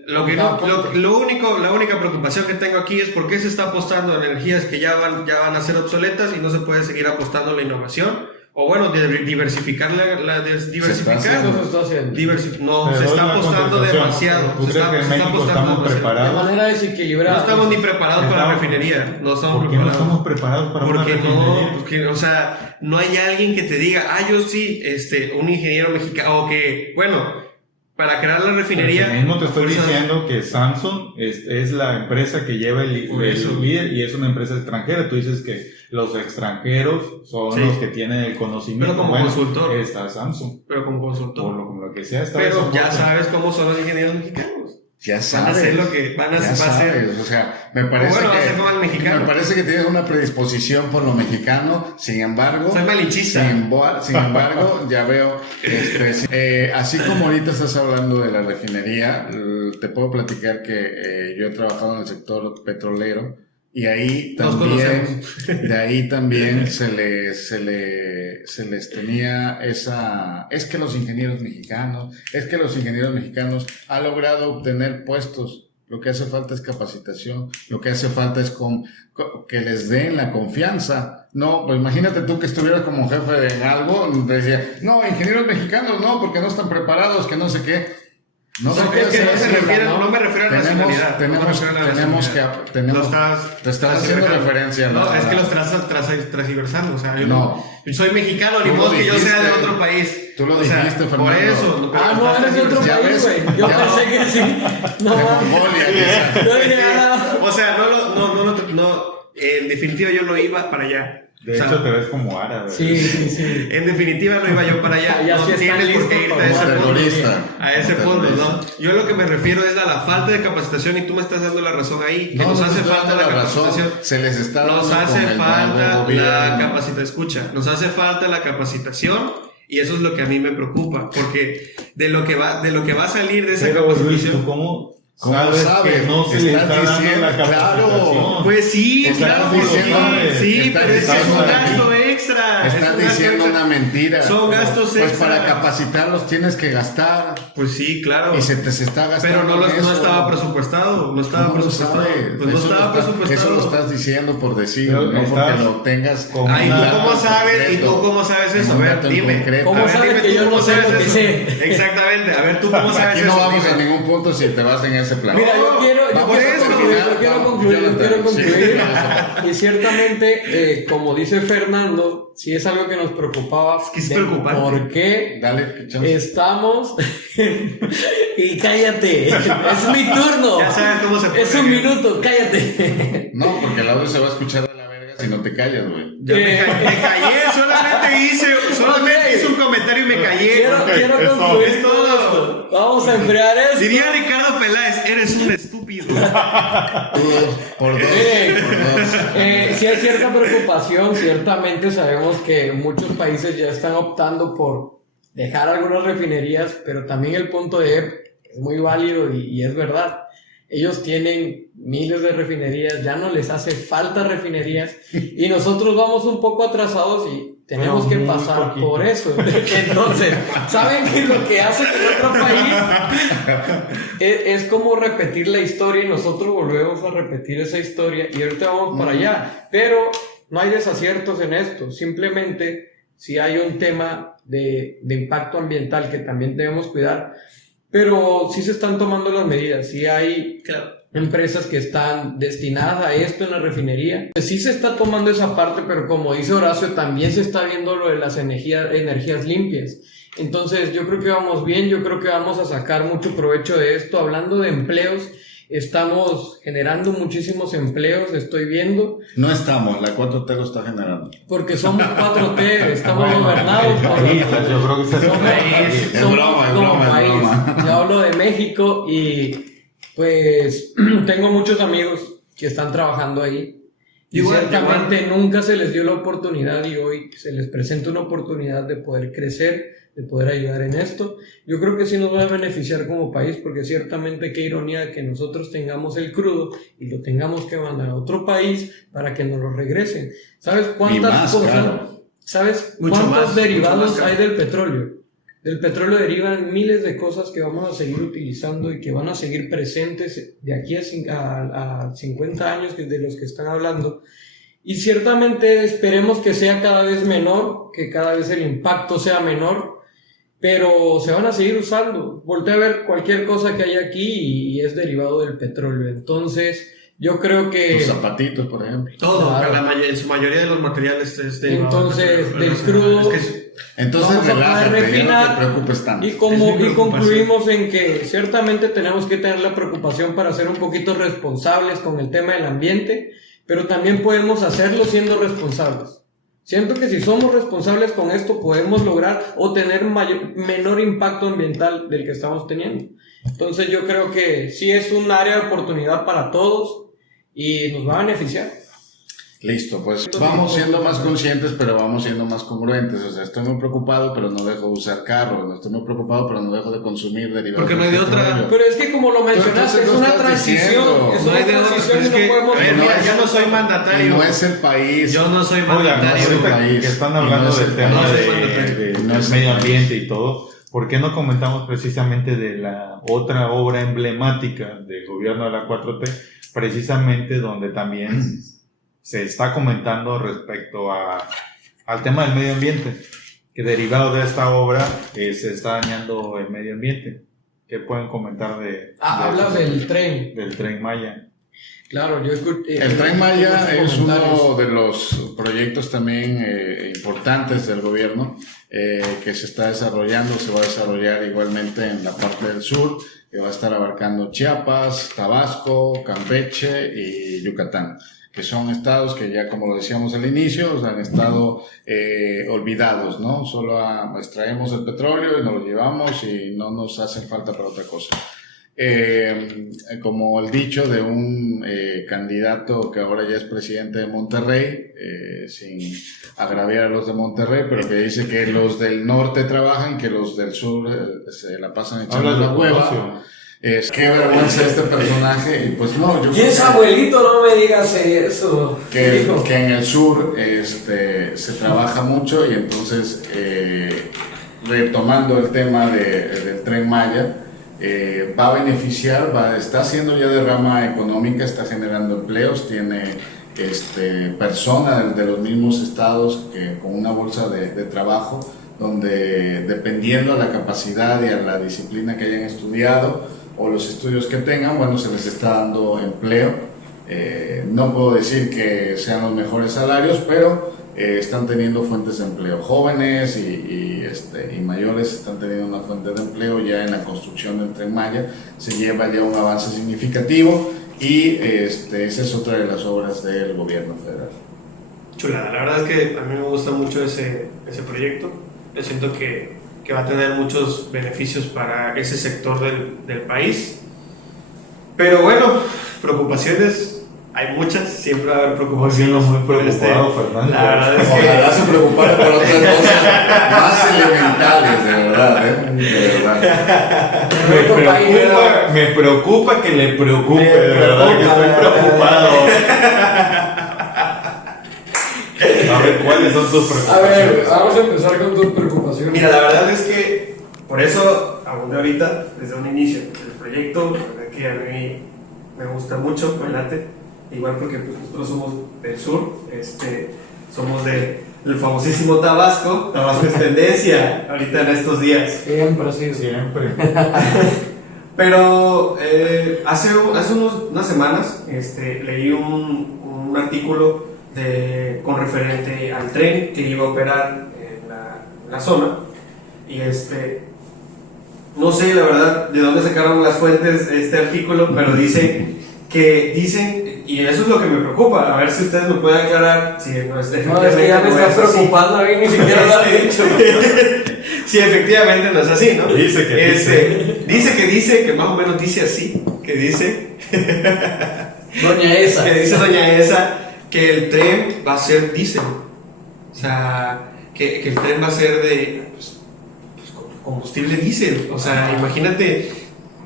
la única preocupación que tengo aquí es por qué se está apostando en energías que ya van a ser obsoletas y no se puede seguir apostando en la innovación. O bueno, diversificar diversificar. haciendo. Eso se está haciendo. No, Te se doy está una apostando contestación. demasiado. ¿Tú crees que en México estamos De preparados? manera No desequilibrada. estamos ni preparados para la Estamos- refinería. No estamos ¿Por qué no preparados. estamos preparados para una Porque refinería? no, porque, o sea, no hay alguien que te diga, yo sí, un ingeniero mexicano, o que, bueno, para crear la refinería. Porque mismo te estoy fuerzas- diciendo que Samsung es la empresa que lleva Por eso. el líder y es una empresa extranjera. Tú dices que los extranjeros son Sí. los que tienen el conocimiento. Pero como consultor. Está Samsung. Pero como consultor. Por lo que sea, está Pero esa ya cosa. sabes cómo son los ingenieros mexicanos. Ya Van a sabes. hacer lo que van a Ya hacer. sabes, o sea, me parece bueno, va a que ser como el mexicano. me parece que tienes una predisposición por lo mexicano. Sin embargo, Soy malinchista. sin embargo, ya veo, así como ahorita estás hablando de la refinería, te puedo platicar que yo he trabajado en el sector petrolero y ahí Nos también, conocemos. de ahí también se les tenía es que los ingenieros mexicanos han logrado obtener puestos. Lo que hace falta es capacitación, lo que hace falta es que les den la confianza. No, pues imagínate tú que estuvieras como jefe en algo, te decía, no, ingenieros mexicanos no, porque no están preparados, que no sé qué. No No, se es puede que no hacer se eso, refiere, ¿no? no me refiero a nacionalidad. Tenemos no me refiero a la nacionalidad. te estás haciendo referencia. No, ¿no? es que los transversando. O sea, yo No. soy mexicano, Tú ni lo modo que yo sea de dijiste. otro país. Tú lo O sea, dijiste, Fernando. Por eso. No, eres de otro Ya país, ves, güey. Yo ya pensé que sí. No, De Mongolia, quizá. yo dije, O sea, en definitiva yo no iba para allá. De O sea, hecho, te ves como árabe. sí. en definitiva no iba yo para allá. Ya No sí están tienes por qué listos irte a para ese punto. terrorista. A ese Como punto, terrorista. ¿no? Yo lo que me refiero es a la falta de capacitación y tú me estás dando la razón ahí. Que nos no hace te estoy falta dando la razón, capacitación. se les está dando Nos con hace el nuevo falta gobierno. la capacitación. Escucha, nos hace falta la capacitación y eso es lo que a mí me preocupa. Porque de lo que va a salir de esa Pero Luis, ¿tú capacitación. cómo ¿Cómo sabes sabes? que no se le Estás está dando diciendo, la capacitación? claro. Pues sí, O sea, claro ¿cómo que lo sí. sabes? Sí, Estás pero es que es diciendo un aquí. gasto extra. es Estás un gasto diciendo extra. una mentira. Son gastos Pues extra. para capacitarlos tienes que gastar Pues sí, claro. y se está gastando. Pero no eso. estaba presupuestado. No estaba ¿Cómo lo presupuestado. sabes? Pues no Eso estaba lo presupuestado. Eso lo estás diciendo por decir, Pero no porque estás lo tengas. con Ay, ¿tú una- cómo sabes? ¿Y tú concreto. cómo sabes eso? A Un ver, dato en dime. concreto. ¿Cómo A ver, sabes dime que tú yo cómo no sé sabes lo que eso. sé? Exactamente. A ver, ¿tú cómo sabes Aquí no eso? vamos Dime. a ningún punto si te vas en ese plan. Mira, yo quiero Vamos a concluir, terminar. Sí. Y ciertamente, como dice Fernando, sí es algo que nos preocupaba. Es que es de preocupante. ¿Por qué Dale, chance. estamos? Y cállate, es mi turno. Ya sabes cómo se Es un minuto, cállate. No, porque el audio se va a escuchar de la verga si no te callas, güey. Yo me callé, solamente hice un comentario y me callé. Quiero Es todo. concluir Es todo todo. esto. Vamos a enfriar esto. Diría Ricardo Peláez, eres un estúpido. Por dos. Sí hay cierta preocupación, ciertamente sabemos que muchos países ya están optando por dejar algunas refinerías, pero también el punto de es muy válido y es verdad. Ellos tienen miles de refinerías, ya no les hace falta refinerías y nosotros vamos un poco atrasados y tenemos que Muy pasar poquito. por eso. Entonces, ¿saben que lo que hacen en otro país es como repetir la historia y nosotros volvemos a repetir esa historia y ahorita vamos para allá? Pero no hay desaciertos en esto, simplemente si hay un tema de impacto ambiental que también debemos cuidar, pero sí se están tomando las medidas, sí hay Claro. empresas que están destinadas a esto en la refinería. Sí se está tomando esa parte, pero como dice Horacio, también se está viendo lo de las energías limpias. Entonces yo creo que vamos bien, yo creo que vamos a sacar mucho provecho de esto. Hablando de empleos, estamos generando muchísimos empleos, estoy viendo. No estamos, la 4T lo está generando. Porque somos 4T, estamos gobernados por... Yo creo que se Es broma. Yo hablo de México y pues tengo muchos amigos que están trabajando ahí. Y ciertamente nunca se les dio la oportunidad y hoy se les presenta una oportunidad de poder crecer, de poder ayudar en esto. Yo creo que sí nos va a beneficiar como país, porque ciertamente qué ironía que nosotros tengamos el crudo y lo tengamos que mandar a otro país para que nos lo regresen. ¿Sabes cuántas cosas, claro, ¿sabes cuántos derivados hay del petróleo? Del petróleo derivan miles de cosas que vamos a seguir utilizando y que van a seguir presentes de aquí a 50 años de los que están hablando. Y ciertamente esperemos que sea cada vez menor, que cada vez el impacto sea menor, pero se van a seguir usando. Voltea a ver cualquier cosa que hay aquí y es derivado del petróleo. Entonces, yo creo que... Tus zapatitos, por ejemplo. Todo, claro. En su mayoría de los materiales es derivado. Entonces, del crudo... Entonces, relájate, no te preocupes tanto. Y concluimos en que ciertamente tenemos que tener la preocupación para ser un poquito responsables con el tema del ambiente, pero también podemos hacerlo siendo responsables. Siento que si somos responsables con esto podemos lograr o tener menor impacto ambiental del que estamos teniendo. Entonces yo creo que sí es un área de oportunidad para todos y nos va a beneficiar. Listo, pues vamos siendo más conscientes, pero vamos siendo más congruentes. O sea, estoy muy preocupado, pero no dejo de usar carro. No estoy muy preocupado, pero no dejo de consumir derivados. Porque no hay de otra. Pero es que como lo mencionaste, es una transición. Es una transición y no podemos... Yo no soy mandatario. No es el país. Yo no soy mandatario. Que están hablando del tema del medio ambiente y todo. ¿Por qué no comentamos precisamente de la otra obra emblemática del gobierno de la 4T? Precisamente donde también se está comentando respecto al tema del medio ambiente, que derivado de esta obra se está dañando el medio ambiente. ¿Qué pueden comentar hablas del tren? Del Tren Maya. Claro, el Tren Maya es uno de los proyectos también importantes del gobierno que se está desarrollando, se va a desarrollar igualmente en la parte del sur, que va a estar abarcando Chiapas, Tabasco, Campeche y Yucatán, que son estados que ya, como lo decíamos al inicio, han estado olvidados, ¿no? Solo extraemos el petróleo y nos lo llevamos y no nos hace falta para otra cosa. Como el dicho de un candidato que ahora ya es presidente de Monterrey, sin agraviar a los de Monterrey, pero que dice que los del norte trabajan, que los del sur se la pasan echando la hueva. Qué vergüenza este personaje. Y pues no, yo ¿quién es abuelito? No me digas eso. Que en el sur se trabaja mucho y entonces retomando el tema del Tren Maya, va a beneficiar, está haciendo ya derrama económica, está generando empleos, tiene personas de los mismos estados que con una bolsa de trabajo, donde dependiendo de la capacidad y a la disciplina que hayan estudiado o los estudios que tengan, bueno, se les está dando empleo. No puedo decir que sean los mejores salarios, pero están teniendo fuentes de empleo. Jóvenes y mayores están teniendo una fuente de empleo ya en la construcción del Tren Maya. Se lleva ya un avance significativo y esa es otra de las obras del gobierno federal. Chulada, la verdad es que a mí me gusta mucho ese proyecto. Yo siento que va a tener muchos beneficios para ese sector del país. Pero bueno, preocupaciones hay muchas, siempre va a haber preocupaciones. Muy preocupado, Fernando. La verdad es que... Ojalá se preocupara por otras cosas más elementales, de verdad. Me preocupa que le preocupe, de verdad que estoy preocupado. A ver, ¿cuáles son tus preocupaciones? A ver, vamos a empezar con tus preocupaciones. Mira, la verdad es que por eso, aún de ahorita, desde un inicio del proyecto, la verdad que a mí me gusta mucho, me late. Igual porque pues, nosotros somos del sur, somos del famosísimo Tabasco. Tabasco es tendencia ahorita en estos días. Siempre, sí. Siempre. Pero hace unas semanas leí un artículo con referente al tren que iba a operar en la zona y no sé la verdad de dónde sacaron las fuentes este artículo, pero dicen, y eso es lo que me preocupa, a ver si ustedes me pueden aclarar si no es efectivamente. No, es que ya me no está es así. preocupando, a mí ni siquiera lo he dicho. Si efectivamente no es así, ¿no? Dice que dice, que más o menos dice así, que dice Doña Esa. que dice doña Esa que el tren va a ser diésel. O sea, que el tren va a ser de combustible diésel. O sea, imagínate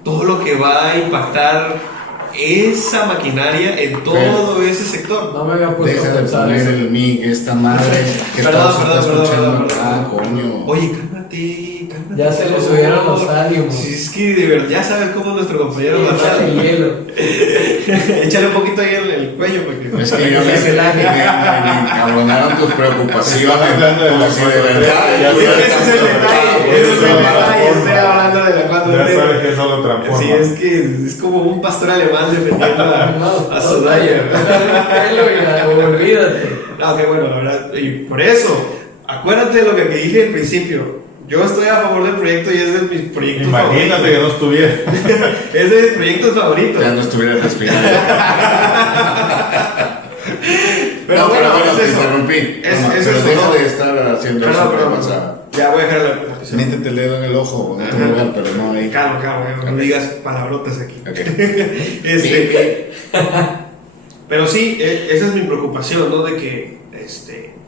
todo lo que va a impactar esa maquinaria en todo ese sector. No me había puesto Deja a de pensar poner eso. el mic, esta madre que Perdón, está escuchando. perdón. Ah, coño. Oye, cálmate. Ya se le por subieron favor. los ánimos. Si es que de verdad, ya sabes cómo nuestro compañero va a Échale hielo. Échale un poquito ahí en el cuello porque Es que yo me encabronaron tus preocupaciones. Hablando de Como la si de verdad. Ya Sí, sabes, ese es el detalle, ese es el detalle, estoy hablando de la 4T. Ya sabes que eso lo transforma. Sí, es que es como un pastor alemán defendiendo a su Dyer. Olvídate. No, qué bueno, la verdad. Y por eso, acuérdate de lo que dije al principio. Yo estoy a favor del proyecto y es de mis proyectos Imagínate favoritos. que no estuviera. Es de mis proyectos favoritos. Ya no estuviera respirando. Pero No, bueno, bueno, es te eso. interrumpí. Es No, eso, pero deja ¿no? de estar haciendo eso. Perdón, ¿Qué pasa? Ya voy a dejar la Métete el dedo en el ojo, en otro lugar, pero no ahí. Calma, no digas palabrotas aquí. Ok. Pero sí, esa es mi preocupación, ¿no? De que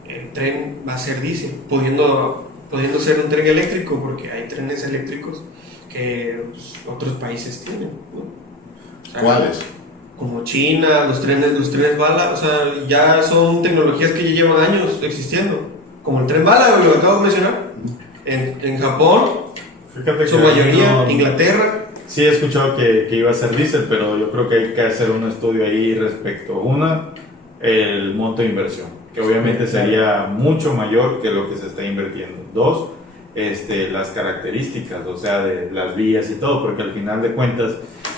el tren va a ser diésel, pudiendo ser un tren eléctrico, porque hay trenes eléctricos que otros países tienen, ¿no? O sea, ¿Cuáles? como China, los trenes bala, o sea, ya son tecnologías que ya llevan años existiendo, como el tren bala, lo acabo de mencionar, en Japón, Fíjate su que mayoría, no- Inglaterra. Sí he escuchado que iba a ser diésel, pero yo creo que hay que hacer un estudio ahí respecto. Una, el monto de inversión, que obviamente sería mucho mayor que lo que se está invirtiendo. Dos, las características, o sea, de las vías y todo, porque al final de cuentas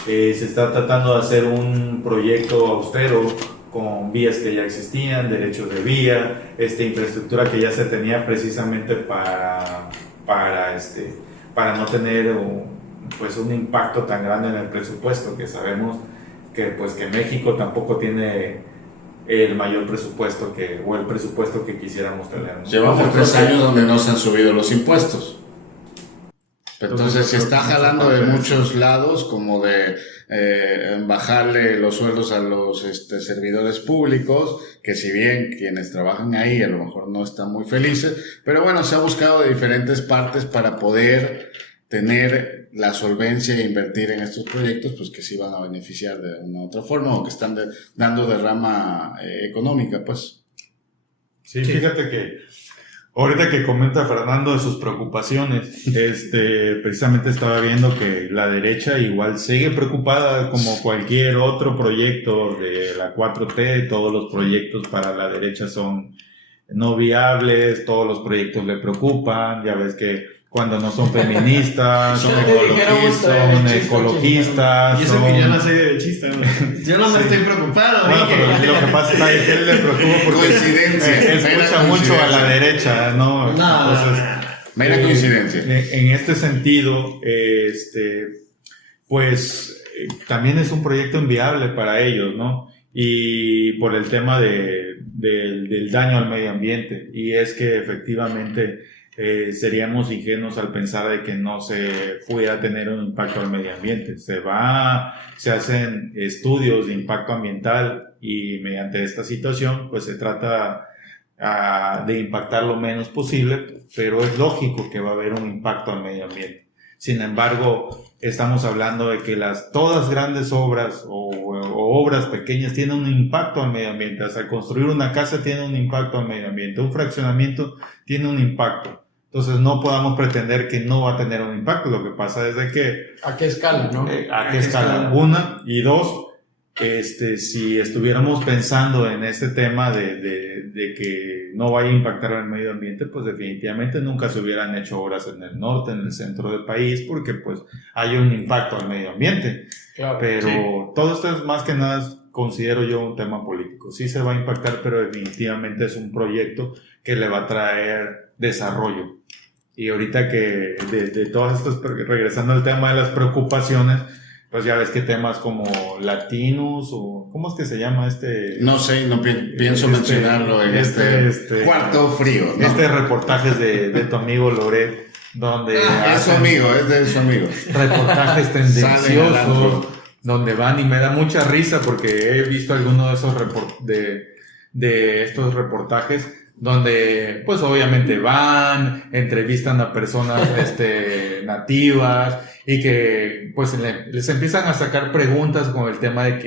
se está tratando de hacer un proyecto austero con vías que ya existían, derechos de vía, infraestructura que ya se tenía precisamente para no tener un impacto tan grande en el presupuesto, que sabemos que México tampoco tiene el mayor presupuesto o el presupuesto que quisiéramos tener, ¿no? Llevamos 3 años donde no se han subido los impuestos. Entonces se está jalando de muchos lados, como de bajarle los sueldos a los servidores públicos, que si bien quienes trabajan ahí a lo mejor no están muy felices, pero bueno, se ha buscado de diferentes partes para poder tener la solvencia e invertir en estos proyectos, pues que sí van a beneficiar de una u otra forma o que están dando derrama económica, pues. Sí, fíjate que ahorita que comenta Fernando de sus preocupaciones, precisamente estaba viendo que la derecha igual sigue preocupada como cualquier otro proyecto de la 4T, todos los proyectos para la derecha son no viables, todos los proyectos le preocupan, ya ves que cuando no son feministas, son ecologistas, Y eso que yo no soy derechista, ¿no? Yo no me estoy preocupado, Bueno, dije. pero lo que pasa es que él le preocupa porque Coincidencia, escucha mera mucho a la coincidencia. derecha, ¿no? Entonces, Mera coincidencia. En este sentido, también es un proyecto inviable para ellos, ¿no? Y por el tema del daño al medio ambiente. Y es que efectivamente seríamos ingenuos al pensar de que no se pudiera tener un impacto al medio ambiente. Se hacen estudios de impacto ambiental y mediante esta situación, pues se trata de impactar lo menos posible, pero es lógico que va a haber un impacto al medio ambiente. Sin embargo, estamos hablando de que todas grandes obras o obras pequeñas tienen un impacto al medio ambiente. Hasta construir una casa tiene un impacto al medio ambiente. Un fraccionamiento tiene un impacto. Entonces no podamos pretender que no va a tener un impacto. Lo que pasa es de que... ¿A qué escala, no? ¿A qué escala? Una, y dos, si estuviéramos pensando en este tema de que no vaya a impactar al medio ambiente, pues definitivamente nunca se hubieran hecho obras en el norte, en el centro del país, porque pues hay un impacto al medio ambiente. Claro, Pero sí. todo esto es más que nada, considero yo, un tema político. Sí se va a impactar, pero definitivamente es un proyecto que le va a traer desarrollo. Y ahorita que de todas estas, regresando al tema de las preocupaciones, pues ya ves que temas como Latinos o ¿cómo es que se llama este? No sé, no pienso mencionarlo en este cuarto frío, ¿no? Reportajes de tu amigo Loret, donde es su amigo, es de su amigo. Reportajes tendenciosos, donde van y me da mucha risa porque he visto algunos de esos de estos reportajes donde pues obviamente van, entrevistan a personas nativas y que pues les empiezan a sacar preguntas con el tema de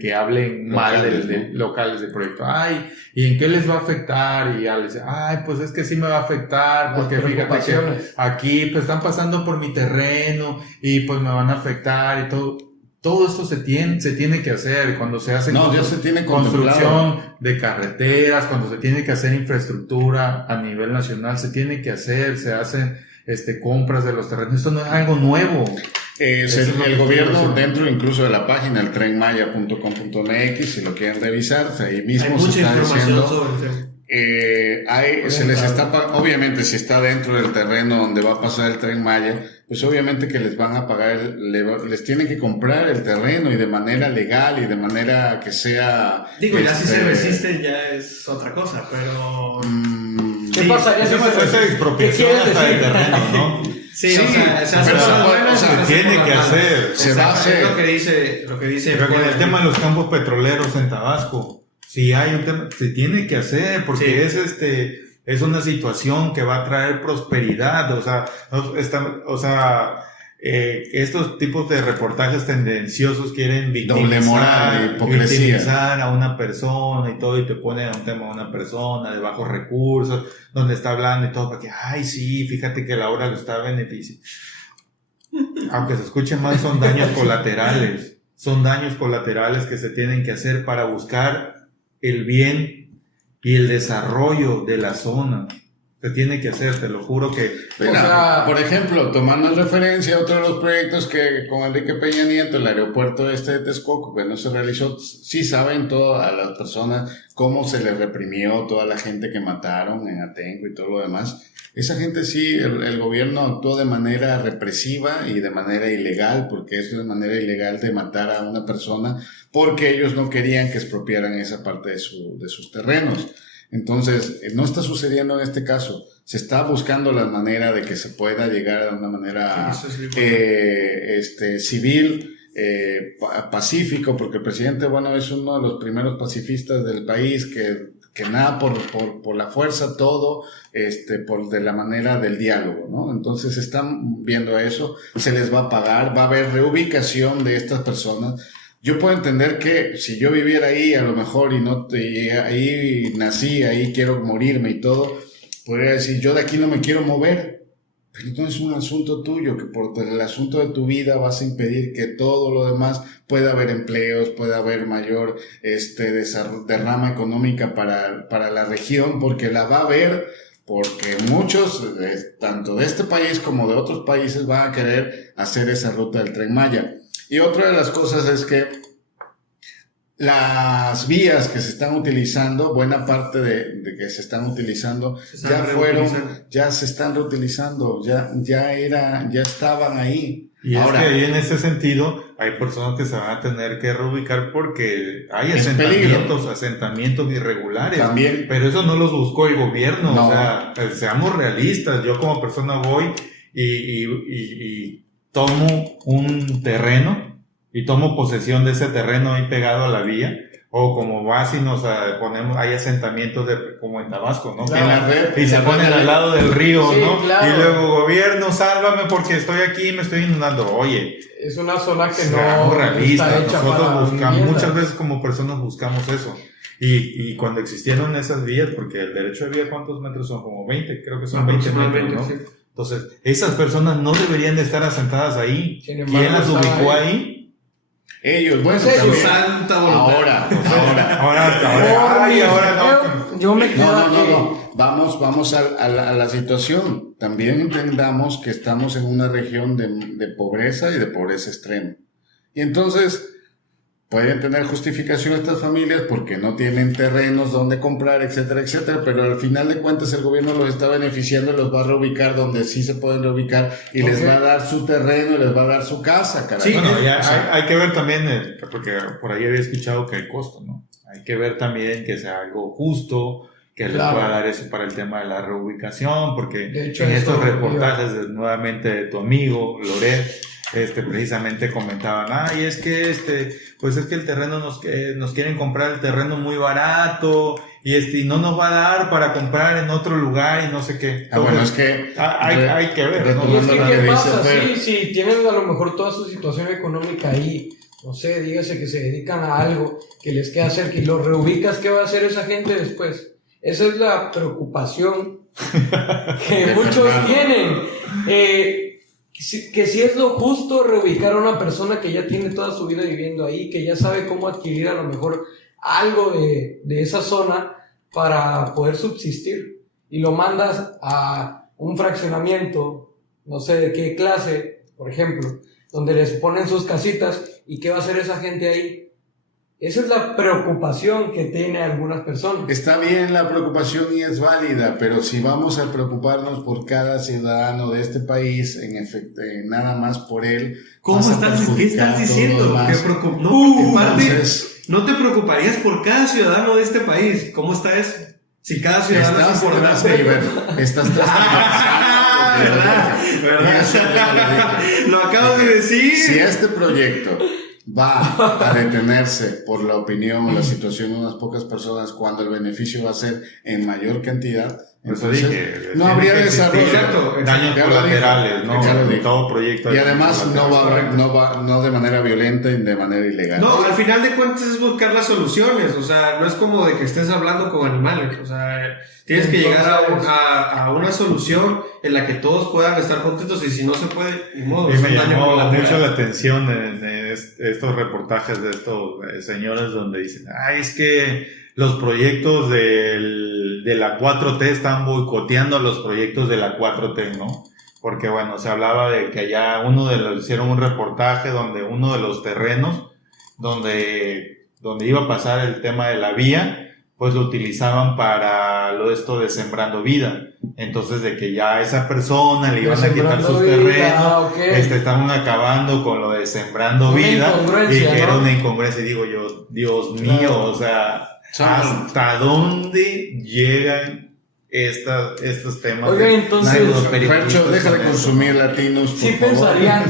que hablen mal de locales del proyecto. Ay, ¿y en qué les va a afectar? Y ya les dice, ay, pues es que sí me va a afectar porque fíjate que aquí pues están pasando por mi terreno y pues me van a afectar y todo. Todo esto se tiene que hacer cuando se hace construcción de carreteras, cuando se tiene que hacer infraestructura a nivel nacional, se tiene que hacer, se hacen compras de los terrenos. Esto no es algo nuevo. El gobierno, dentro incluso de la página, el trenmaya.com.mx, si lo quieren revisar, ahí mismo hay se está diciendo. Sobre el tema. Se les está, obviamente, si está dentro del terreno donde va a pasar el Tren Maya, pues obviamente que les van a pagar, les tienen que comprar el terreno y de manera legal y de manera que sea. Digo, ya si se resiste ya es otra cosa, pero. ¿Qué pasaría si esa expropiación hasta del terreno, ¿no? Sí, o sea, se tiene que hacer. Se va a hacer. Lo que dice. Pero con el tema de los campos petroleros en Tabasco, si hay un tema, se tiene que hacer, porque es una situación que va a traer prosperidad, estos tipos de reportajes tendenciosos quieren victimizar a una persona y todo, y te ponen un tema a una persona de bajos recursos, donde está hablando y todo, para que, ay, sí, fíjate que la obra lo está beneficiando. Aunque se escuche mal, son daños colaterales. Son daños colaterales que se tienen que hacer para buscar el bien y el desarrollo de la zona. Se tiene que hacer, te lo juro que... Por ejemplo, tomando en referencia otro de los proyectos que con Enrique Peña Nieto, el aeropuerto de Texcoco, que no se realizó, sí saben todas las personas cómo se les reprimió, toda la gente que mataron en Atenco y todo lo demás. Esa gente sí, el gobierno actuó de manera represiva y de manera ilegal, porque es de manera ilegal de matar a una persona, porque ellos no querían que expropiaran esa parte de sus terrenos. Entonces, no está sucediendo en este caso. Se está buscando la manera de que se pueda llegar a una manera civil, pacífico, porque el presidente, bueno, es uno de los primeros pacifistas del país que nada por la fuerza, todo, por de la manera del diálogo, ¿no? Entonces están viendo eso, se les va a pagar, va a haber reubicación de estas personas. Yo puedo entender que si yo viviera ahí, a lo mejor, y ahí nací, ahí quiero morirme y todo, podría decir, yo de aquí no me quiero mover, pero no es un asunto tuyo, que por el asunto de tu vida vas a impedir que todo lo demás pueda haber empleos, pueda haber mayor derrama económica para la región, porque la va a haber, porque muchos, tanto de este país como de otros países, van a querer hacer esa ruta del Tren Maya. Y otra de las cosas es que las vías que se están utilizando, buena parte de que se están utilizando, ya se están reutilizando, ya estaban ahí. Y ahora, es que ahí en ese sentido hay personas que se van a tener que reubicar porque hay asentamientos irregulares. También. Pero eso no los buscó el gobierno. No. O sea, seamos realistas. Yo como persona voy y tomo un terreno y tomo posesión de ese terreno ahí pegado a la vía, o como vas y nos ponemos, hay asentamientos como en Tabasco, ¿no? Claro. Y se ponen al lado del río, sí, ¿no? Claro. Y luego, gobierno, sálvame porque estoy aquí y me estoy inundando. Oye, es una zona que seamos realistas. está hecha Nosotros para buscamos, vivienda. muchas veces como personas buscamos eso. Y cuando existieron esas vías, porque el derecho de vía, ¿cuántos metros son? Como 20, creo que son 20 metros, ¿no? Sí. Entonces, esas personas no deberían de estar asentadas ahí. Sin embargo, ¿Quién las ubicó ahí? ahí? Ellos, bueno, ¿En serio? también. Santa voluntad. Ahora no. Yo me quedo aquí. No. Vamos a la situación. También entendamos que estamos en una región de pobreza y de pobreza extrema. Y entonces, pueden tener justificación estas familias porque no tienen terrenos donde comprar, etcétera, etcétera, pero al final de cuentas el gobierno los está beneficiando y los va a reubicar donde sí se pueden reubicar y les va a dar su terreno y les va a dar su casa, caray. Sí, bueno, ya hay que ver también, porque por ahí había escuchado que el costo, ¿no? Hay que ver también que sea algo justo, que les pueda dar eso para el tema de la reubicación, porque de hecho, en estos reportajes nuevamente de tu amigo Loret, precisamente comentaban, ay, es que pues es que el terreno nos quieren comprar el terreno muy barato y no nos va a dar para comprar en otro lugar y no sé qué. Entonces, bueno, es que hay que ver, ¿no? Y es que ¿qué pasa? Sí, tienen a lo mejor toda su situación económica ahí, no sé, dígase que se dedican a algo que les queda cerca y los reubicas, ¿qué va a hacer esa gente después? Esa es la preocupación que muchos tienen. Que si es lo justo reubicar a una persona que ya tiene toda su vida viviendo ahí, que ya sabe cómo adquirir a lo mejor algo de esa zona para poder subsistir, y lo mandas a un fraccionamiento, no sé de qué clase, por ejemplo, donde les ponen sus casitas, ¿y qué va a hacer esa gente ahí? Esa es la preocupación que tiene algunas personas. Está bien la preocupación y es válida, pero si vamos a preocuparnos por cada ciudadano de este país, en efecto, nada más por él. ¿Qué estás diciendo? ¿No te preocuparías por cada ciudadano de este país? ¿Cómo está eso? Si cada ciudadano es importante. Estás ¿verdad? Lo acabas de decir. Si este proyecto va a detenerse por la opinión o la situación de unas pocas personas cuando el beneficio va a ser en mayor cantidad, entonces no habría desarrollo. Exacto, daños colaterales, ¿no? En todo proyecto. Y además no de manera violenta y de manera ilegal. No, al final de cuentas es buscar las soluciones, o sea, no es como de que estés hablando con animales, o sea, tienes que llegar a una solución en la que todos puedan estar contentos, y si no se puede, ni modo. Y me llamó mucho la atención en estos reportajes de estos señores donde dicen, ay, es que los proyectos de la 4T están boicoteando los proyectos de la 4T, ¿no? Porque bueno, se hablaba de que allá hicieron un reportaje donde uno de los terrenos donde iba a pasar el tema de la vía, pues lo utilizaban para esto de Sembrando Vida. Entonces, de que ya a esa persona le iban a quitar sus terrenos, estaban acabando con lo de Sembrando Vida, y que era una incongruencia. Y digo yo, Dios mío, o sea, ¿hasta dónde llegan estos temas? Oigan, entonces, Fercho, deja de consumir latinos, por favor. Pensarían.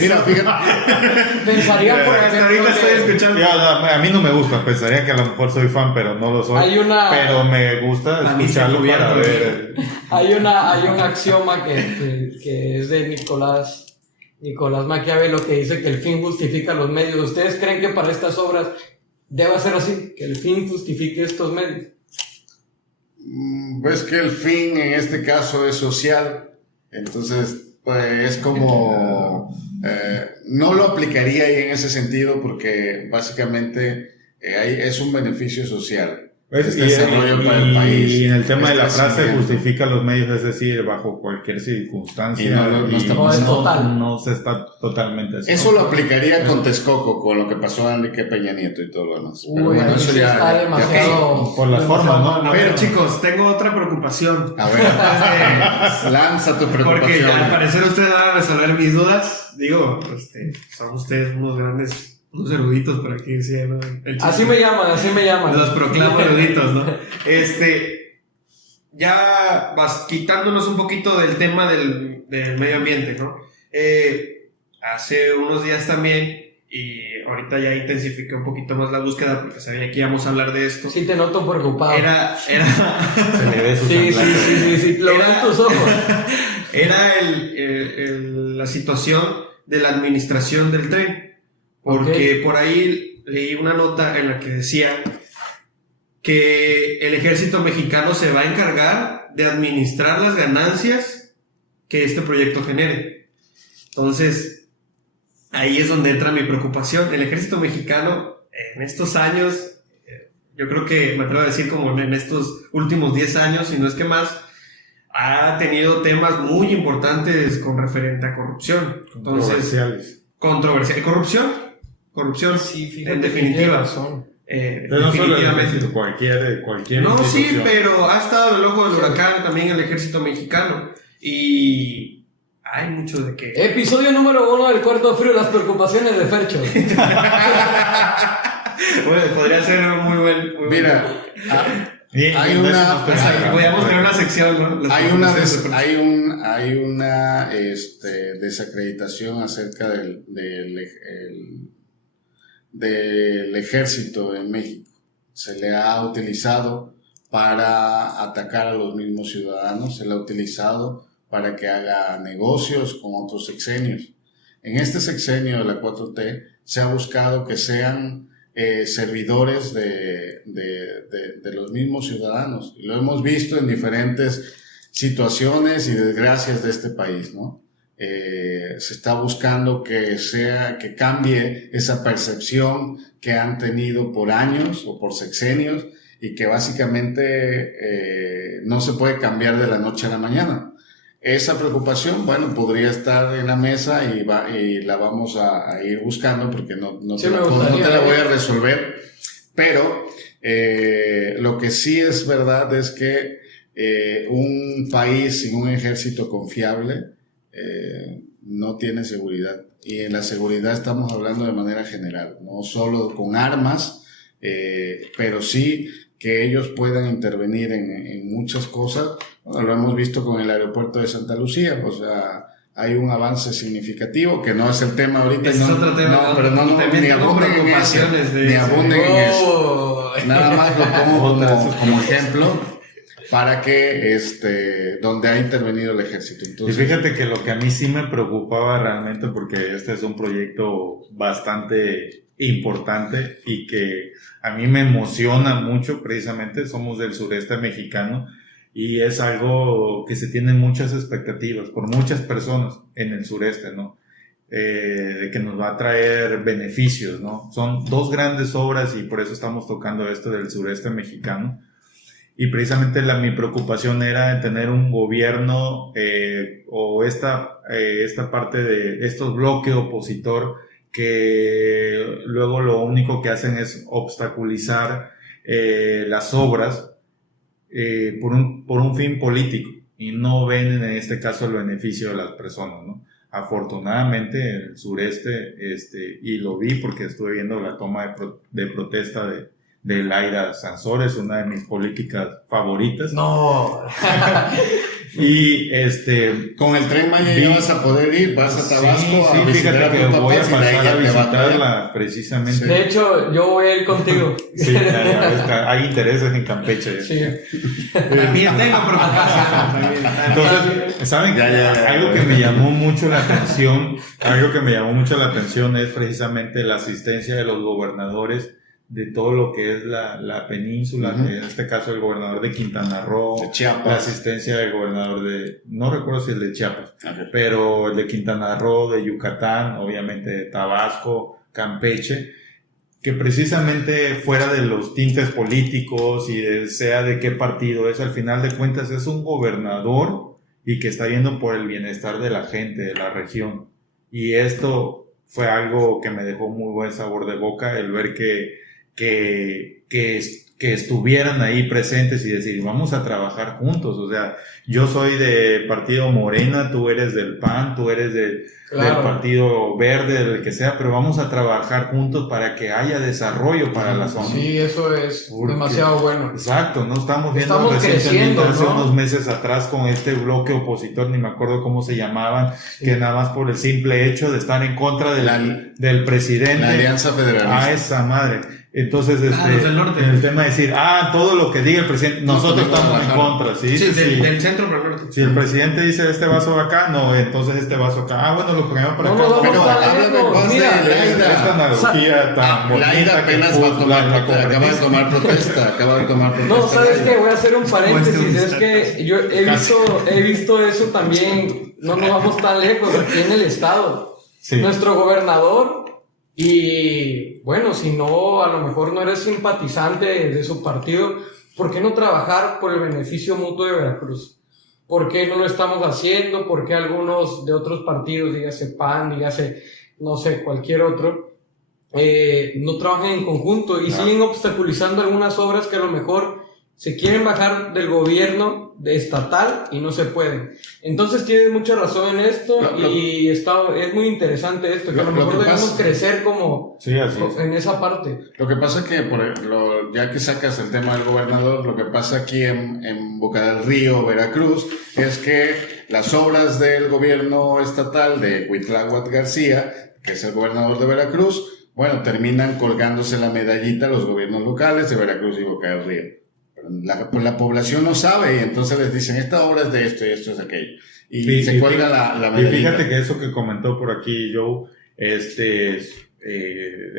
Mira, fíjate. Pensarían, por ejemplo, ahorita estoy escuchando. A mí no me gusta, pensaría que a lo mejor soy fan, pero no lo soy. Pero me gusta escucharlo para ver. Hay un axioma que es de Nicolás Maquiavelo, que dice que el fin justifica los medios. ¿Ustedes creen que para estas obras debe ser así? Que el fin justifique estos medios. Pues que el fin en este caso es social, entonces pues es como no lo aplicaría ahí en ese sentido, porque básicamente es un beneficio social. Desarrollo para el país. Y en el tema de la frase justifica los medios, es decir, bajo cualquier circunstancia. Y no se está totalmente así. Eso lo aplicaría con Texcoco, con lo que pasó a Enrique Peña Nieto y todo lo demás. Pero bueno, eso ya está demasiado por las formas, ¿no? A ver, chicos, tengo otra preocupación. A ver, lanza tu preocupación. Porque al parecer ustedes van a resolver mis dudas. Digo, son ustedes unos eruditos, por aquí decía, ¿no? Así me llaman. Los proclamo eruditos, ¿no? Ya vas quitándonos un poquito del tema del medio ambiente, ¿no? Hace unos días también, y ahorita ya intensifiqué un poquito más la búsqueda porque sabía que íbamos a hablar de esto. Sí, te noto preocupado. Se le ve su Sí, lo veo en tus ojos. Era la situación de la administración del tren. Porque por ahí leí una nota en la que decía que el ejército mexicano se va a encargar de administrar las ganancias que este proyecto genere. Entonces, ahí es donde entra mi preocupación. El ejército mexicano en estos años, yo creo que me atrevo a decir como en estos últimos 10 años, si no es que más, ha tenido temas muy importantes con referente a corrupción. Entonces, controversial. ¿Corrupción? corrupción. Sí, fíjate, en definitiva. tienes razón. Pero no solo el ejército, cualquier No, sí, institución. pero ha estado en el ojo del huracán también el ejército mexicano. Y hay mucho de qué. Episodio número 1 del Cuarto Frío, las preocupaciones de Fercho. Bueno, podría ser muy buen. Mira, hay una- Podríamos tener una sección, ¿no? Las hay una, preocupaciones hay una desacreditación acerca del ejército en México. Se le ha utilizado para atacar a los mismos ciudadanos, se le ha utilizado para que haga negocios con otros sexenios. En este sexenio de la 4T se ha buscado que sean servidores de los mismos ciudadanos. Y lo hemos visto en diferentes situaciones y desgracias de este país, ¿no? Se está buscando que cambie esa percepción que han tenido por años o por sexenios y que básicamente no se puede cambiar de la noche a la mañana. Esa preocupación, bueno, podría estar en la mesa y la vamos a ir buscando porque no Sí, te me la gustaría, voy a resolver, pero lo que sí es verdad es que un país sin un ejército confiable no tiene seguridad, y en la seguridad estamos hablando de manera general, no solo con armas, pero sí que ellos puedan intervenir en muchas cosas. Bueno, lo hemos visto con el aeropuerto de Santa Lucía, o sea, hay un avance significativo que no es el tema ahorita. Ese es otro tema, no, pero también ni tengo abunden en eso, preocupaciones de ni eso. abunden en eso. Oh. Nada más lo pongo como ejemplo para que donde ha intervenido el ejército. Entonces, Y fíjate que lo que a mí sí me preocupaba realmente, porque este es un proyecto bastante importante y que a mí me emociona mucho, precisamente somos del sureste mexicano y es algo que se tienen muchas expectativas por muchas personas en el sureste, ¿no? De que nos va a traer beneficios, ¿no? Son dos grandes obras y por eso estamos tocando esto del sureste mexicano. Y precisamente mi preocupación era en tener un gobierno o esta parte de estos bloques opositor que luego lo único que hacen es obstaculizar las obras por un fin político y no ven en este caso el beneficio de las personas, ¿no? Afortunadamente el sureste, y lo vi porque estuve viendo la toma de protesta de Laida Sansores, una de mis políticas favoritas. No. Y con el Tren Maya ya vas a poder ir, vas a Tabasco sí, a visitar fíjate a que tus voy a papás y de ahí pasar a ya te vas a visitarla precisamente. De hecho, yo voy a ir contigo. Sí, hay intereses en Campeche. Sí. También tengo preocupaciones. Entonces, ¿saben? Algo que me llamó mucho la atención es precisamente la asistencia de los gobernadores de todo lo que es la península, en este caso el gobernador de Quintana Roo, de Chiapas. la asistencia del gobernador no recuerdo si el de Chiapas, pero el de Quintana Roo, de Yucatán, obviamente de Tabasco, Campeche, que precisamente fuera de los tintes políticos y sea de qué partido es, al final de cuentas es un gobernador y que está viendo por el bienestar de la gente, de la región. Y esto fue algo que me dejó muy buen sabor de boca, el ver que estuvieran ahí presentes y decir, vamos a trabajar juntos. O sea, yo soy de partido Morena, tú eres del PAN, tú eres del partido Verde, del que sea, pero vamos a trabajar juntos para que haya desarrollo para la zona. Sí, eso es demasiado bueno. Exacto, ¿no? Estamos viendo recientemente creciendo, hace ¿no? unos meses atrás con este bloque opositor, ni me acuerdo cómo se llamaban, que nada más por el simple hecho de estar en contra del presidente. La Alianza Federalista. A esa madre. Entonces, los del norte. el tema de decir, todo lo que diga el presidente, nosotros estamos en contra, ¿sí? Del centro para el norte. Si el presidente dice este vaso va acá, no, entonces este vaso acá. Bueno, lo ponemos para acá. No, Pero háblame más de Laida. Esta analogía tan bonita Laida apenas que va a acaba de tomar protesta. No, ¿sabes qué? Voy a hacer un paréntesis. Es que yo he visto eso también. No nos vamos tan lejos aquí en el estado. Sí. Nuestro gobernador, y bueno, si no, a lo mejor no eres simpatizante de su partido, ¿por qué no trabajar por el beneficio mutuo de Veracruz? ¿Por qué no lo estamos haciendo? ¿Por qué algunos de otros partidos, dígase PAN, dígase, no sé, cualquier otro, no trabajan en conjunto y siguen obstaculizando algunas obras que a lo mejor se quieren bajar del gobierno estatal y no se pueden. Entonces tienes mucha razón en esto y es muy interesante esto, que a lo mejor debemos crecer como en esa parte. Lo que pasa es que, por ejemplo, ya que sacas el tema del gobernador, lo que pasa aquí en Boca del Río, Veracruz, es que las obras del gobierno estatal de Cuitláhuac García, que es el gobernador de Veracruz, bueno, terminan colgándose la medallita a los gobiernos locales de Veracruz y Boca del Río. La población no sabe y entonces les dicen, esta obra es de esto y esto es aquello. Y se cuelga la medallita. Y fíjate que eso que comentó por aquí Joe,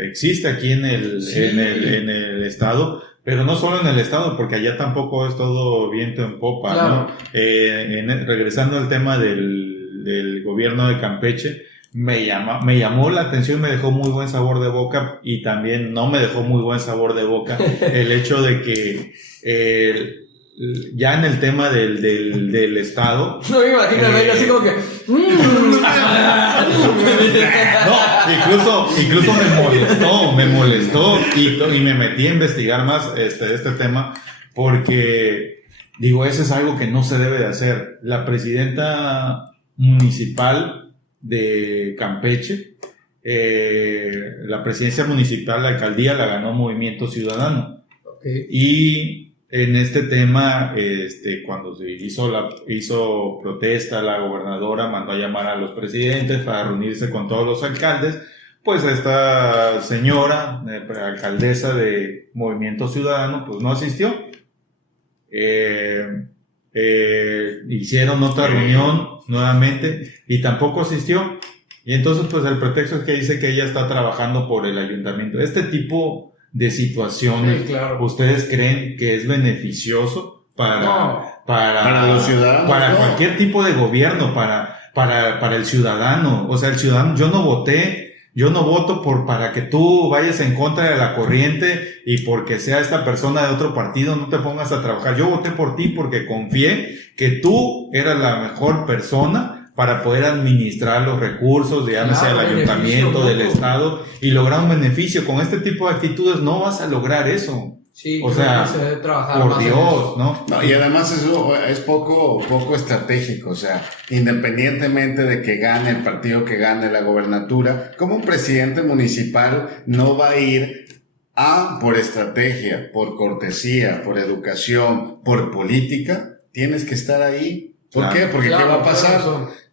existe aquí en el estado, pero no solo en el estado, porque allá tampoco es todo viento en popa, claro. ¿No? Regresando al tema del gobierno de Campeche, me llamó la atención, me dejó muy buen sabor de boca, y también no me dejó muy buen sabor de boca el hecho de que ya en el tema del estado, no me imagino así como que no, incluso me molestó y me metí a investigar más este tema, porque digo, eso es algo que no se debe de hacer. La presidenta municipal de Campeche, la presidencia municipal, la alcaldía la ganó Movimiento Ciudadano. Okay. Y en este tema, cuando se hizo protesta, la gobernadora mandó a llamar a los presidentes para reunirse con todos los alcaldes. Pues esta señora, alcaldesa de Movimiento Ciudadano, pues no asistió. Hicieron otra reunión nuevamente y tampoco asistió. Y entonces pues el pretexto es que dice que ella está trabajando por el ayuntamiento. Este tipo de situaciones, claro. ¿Ustedes creen que es beneficioso para los ciudadanos? Para cualquier tipo de gobierno, para el ciudadano. O sea, el ciudadano, yo no voto para que tú vayas en contra de la corriente y porque sea esta persona de otro partido no te pongas a trabajar. Yo voté por ti porque confié que tú eras la mejor persona para poder administrar los recursos, llámese del ayuntamiento, del estado, y lograr un beneficio. Con este tipo de actitudes no vas a lograr eso. Sí, o sea, se debe trabajar por más Dios, ¿no? Y además eso es poco estratégico. O sea, independientemente de que gane el partido que gane la gobernatura, como un presidente municipal no va a ir por estrategia, por cortesía, por educación, por política, tienes que estar ahí. ¿Por qué? Porque ¿qué va a pasar?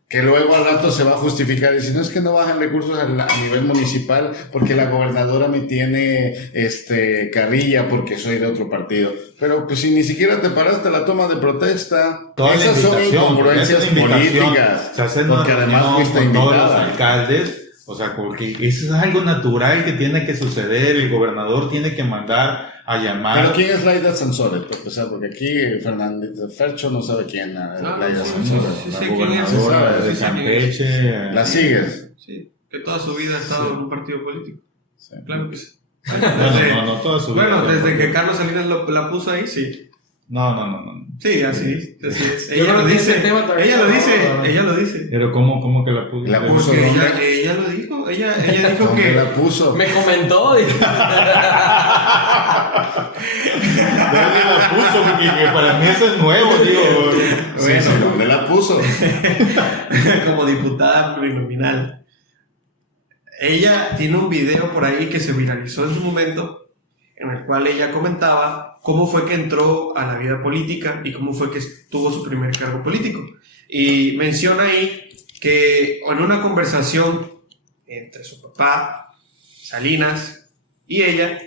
Que luego al rato se va a justificar y si no, es que no bajan recursos a nivel municipal porque la gobernadora me tiene carrilla porque soy de otro partido. Pero pues si ni siquiera te paraste a la toma de protesta, esas son incongruencias políticas. Se hacen porque además fuiste invitada. Todos los alcaldes, o sea, porque eso es algo natural que tiene que suceder. El gobernador tiene que mandar a llamar. ¿Pero quién es Laida Sansores? Porque aquí Fercho no sabe quién es Laida Sansores. La gobernadora de Campeche. ¿La sigues? Sí, que toda su vida ha estado en un partido político. Sí. Claro que sí. No, toda su vida. Bueno, desde que Carlos Salinas la puso ahí, sí. No. Sí, así es. Ella lo dice. Ella lo dice. Pero ¿cómo que la puso? La puso. Ella lo dijo. Ella dijo que la puso. Me comentó. ¿Dónde la puso? Porque para mí eso es nuevo, digo. Bueno, ¿dónde la puso? Como diputada plurinominal. Ella tiene un video por ahí que se viralizó en su momento, en el cual ella comentaba cómo fue que entró a la vida política y cómo fue que tuvo su primer cargo político. Y menciona ahí que en una conversación entre su papá, Salinas, y ella,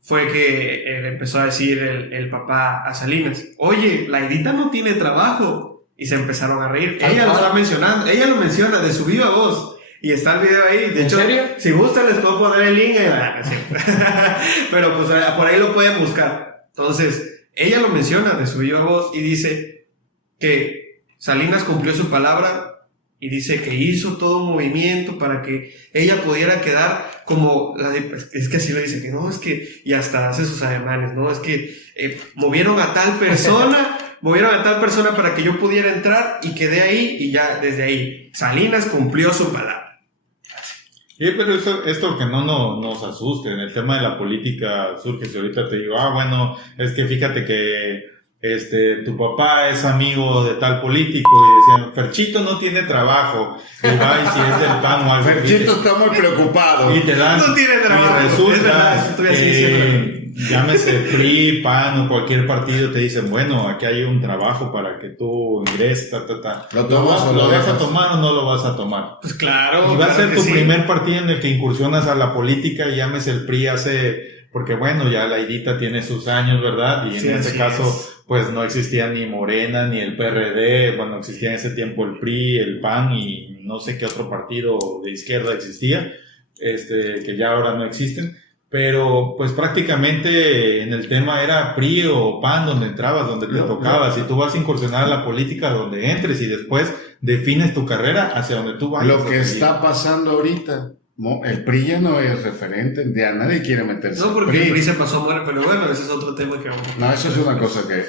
fue que le empezó a decir el papá a Salinas, oye, Laidita no tiene trabajo. Y se empezaron a reír. Ella lo está mencionando, ella lo menciona de su viva voz. Y está el video ahí. De hecho, serio? Si gustan les puedo poner el link. Pero pues por ahí lo pueden buscar. Entonces, ella lo menciona de su viva voz y dice que Salinas cumplió su palabra y dice que hizo todo un movimiento para que ella pudiera quedar como es que así lo dice, que no, es que, y hasta hace sus ademanes, no, es que movieron a tal persona para que yo pudiera entrar y quedé ahí y ya desde ahí Salinas cumplió su palabra. Sí, pero esto que no nos asuste, en el tema de la política surge, si ahorita te digo, bueno, es que fíjate que tu papá es amigo de tal político y decían, Ferchito no tiene trabajo, y va y si es del PAN o algo. Ferchito está muy preocupado. Y te dan, no tiene trabajo. y resulta Es verdad, estoy así diciendo. llámese PRI, PAN o cualquier partido, te dicen, bueno, aquí hay un trabajo para que tú ingreses, ¿Lo tomas o ¿Lo lo vas a dejas? tomar o no lo vas a tomar? Pues claro. Y va a ser claro tu que sí. primer partido en el que incursionas a la política y llámese el PRI porque bueno, ya la Idita tiene sus años, ¿verdad? Y en Sí, este así caso, es. pues no existía ni Morena, ni el PRD, bueno, existía en ese tiempo el PRI, el PAN y no sé qué otro partido de izquierda existía, que ya ahora no existen. Pero pues prácticamente en el tema era PRI o PAN donde entrabas, donde te tocabas, y tú vas a incursionar a la política donde entres y después defines tu carrera hacia donde tú vayas. Lo que está pasando ahorita, el PRI ya no es referente, ya nadie quiere meterse. No, porque el PRI se pasó a Morena, pero bueno, ese es otro tema que vamos a... No, eso es una cosa que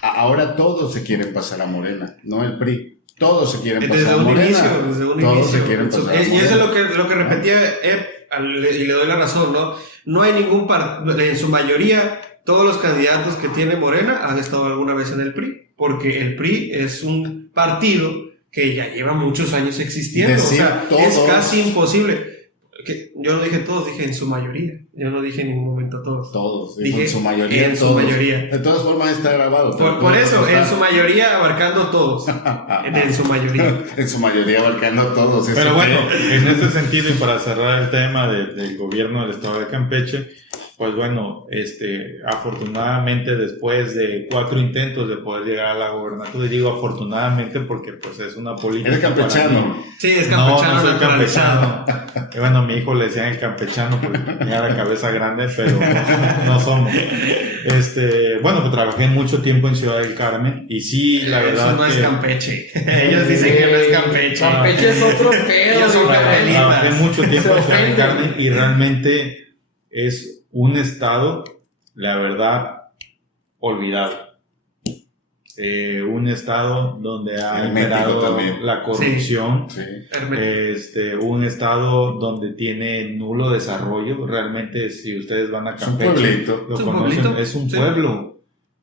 ahora todos se quieren pasar a Morena, no el PRI. Todos se quieren pasar a Morena. Desde un todos inicio. se quieren pasar a Morena. Y eso es lo que repetía y le doy la razón, ¿no? No hay ningún partido, en su mayoría, todos los candidatos que tiene Morena han estado alguna vez en el PRI, porque el PRI es un partido que ya lleva muchos años existiendo. Decir o sea, todos. es casi imposible. Yo no dije todos, dije en su mayoría. Yo no dije en ningún momento todos. Todos, Dije en su mayoría. en su todos. mayoría. De todas formas está grabado. Por eso, en su mayoría abarcando todos. En su mayoría. En su mayoría abarcando todos. Pero bueno, en este sentido y para cerrar el tema del gobierno del estado de Campeche, pues bueno, afortunadamente después de 4 intentos de poder llegar a la gobernatura, y digo afortunadamente porque pues es una política. ¿Eres campechano? para mí. Sí, es campechano. No soy naturalizado. campechano. Y bueno, mi hijo le decían el campechano porque tenía la cabeza grande, pero no somos. Bueno, pues trabajé mucho tiempo en Ciudad del Carmen y sí, la verdad Eso no es que Campeche. Ellos dicen que no es Campeche. Campeche es otro pedo. Ellos son güey. camelitas. trabajé mucho tiempo en Se Ciudad del ofenden. Carmen y realmente es un estado, la verdad, olvidado. Un estado donde ha Hermético imperado también. la corrupción. Sí. Un estado donde tiene nulo desarrollo. Realmente, si ustedes van a Es un Campeche, pueblito. lo Es un conocen, pueblito, es un sí. pueblo.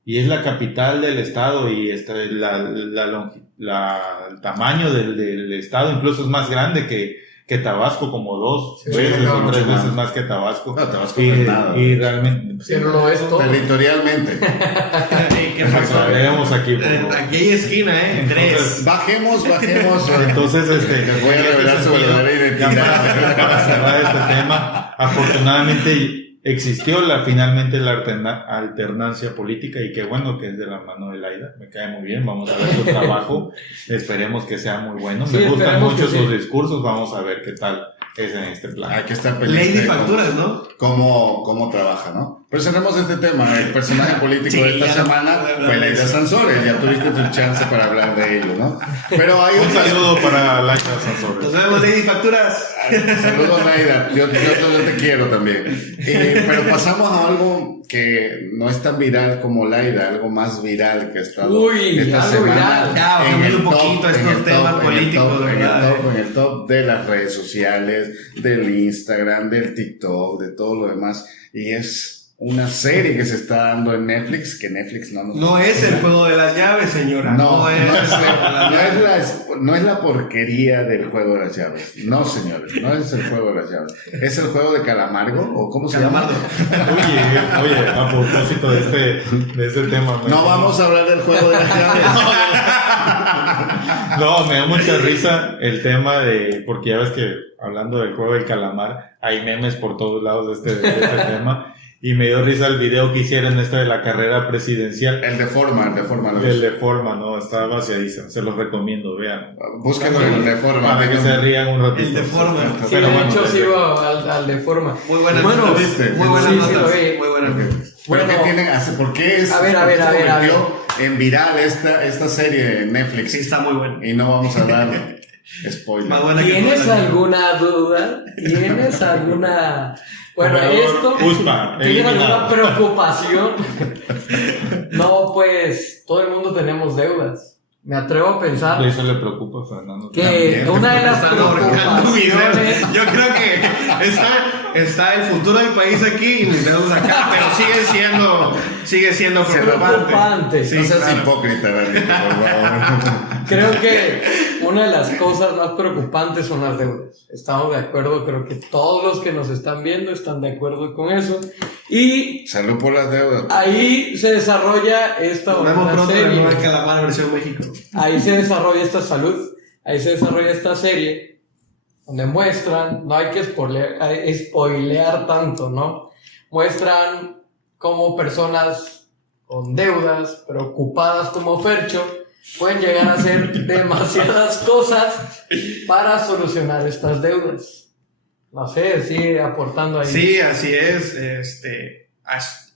Y es la capital del estado y el tamaño del estado incluso es más grande que Tabasco, como 2 Sí, veces no, o mucho 3 veces más. más que Tabasco. No, Tabasco Y, no es nada. y realmente, Pero lo es todo. Territorialmente. ¿Qué pasó? veremos aquí. por favor. Aquí hay esquina, Entonces, 3. Bajemos. Entonces, Les voy a revelar su verdadera ya identidad. para cerrar este tema, afortunadamente existió finalmente la alternancia política y qué bueno que es de la mano de Laida, me cae muy bien, vamos a ver su trabajo, esperemos que sea muy bueno, Sí, me gustan esperemos mucho que sus sí. discursos, vamos a ver qué tal es en este plan. Hay que estar pendiente. Lady de Facturas, ¿no? cómo trabaja, ¿no? Pero cerramos este tema. El personaje político Sí, de esta ya semana no- fue Laida Sansores. Ya tuviste tu chance para hablar de ello, ¿no? Pero hay Un otras- saludo para Laida Sansores. Nos vemos, Lady Facturas. Saludos, Naida. Yo te quiero también. Pero pasamos a algo que no es tan viral como Laida, algo más viral que ha estado Uy, esta algo semana. viral. Ya, bajémosle un poquito a estos temas políticos, ¿verdad? En el top de las redes sociales, del Instagram, del TikTok, de todo lo demás. Y es una serie que se está dando en Netflix, que Netflix no nos... No es el juego de las llaves, señora. No, es el juego de las llaves. no es la porquería del juego de las llaves. No, señores, no es el juego de las llaves. Es el juego de Calamargo, o ¿cómo se Calamardo. llama? Oye, a propósito de este tema. No vamos a hablar del juego de las llaves. No, me da mucha risa el tema porque ya ves que hablando del juego del calamar, hay memes por todos lados de este tema. Y me dio risa el video que hicieron de la carrera presidencial. El de forma. El de forma, ¿no? Está vaciadísimo. Se los recomiendo, vean. Búsquenlo en el de forma. Para que se rían un ratito. El de forma. Sí, Pero de bueno, hecho pues, sigo al de forma. Muy buenas Bueno, notas. ¿viste? Muy buenas Sí, sí, notas. lo vi. Muy buenas notas. ¿Por Bueno, qué ¿por qué es? a ver, por qué se a ver. convirtió en viral esta serie de Netflix? Sí, está muy bueno. Y no vamos a dar spoiler. Más buena que ¿Tienes todas las- alguna duda? ¿Tienes alguna... Bueno, Gobernador esto... Usma, ¿Tienes alguna eliminado. preocupación? No, pues todo el mundo tenemos deudas. me atrevo a pensar Eso le preocupa a Fernando. que También, una de las Están ahorcando videos. preocupaciones... Yo creo que está el futuro del país aquí y mis dedos acá, pero sigue siendo preocupante. Sí, No seas claro. hipócrita, Dani, por favor. Creo que una de las cosas más preocupantes son las deudas. Estamos de acuerdo, creo que todos los que nos están viendo están de acuerdo con eso. Y Salud por las deudas. ahí se desarrolla esta Nos vemos bonita pronto de serie. nuevo en Calamar versión México. Ahí se desarrolla esta salud, ahí se desarrolla esta serie, donde muestran, no hay que spoilear tanto, ¿no? Muestran cómo personas con deudas, preocupadas como Fercho, pueden llegar a hacer demasiadas cosas para solucionar estas deudas. No sé, sigue aportando ahí. Sí, así es.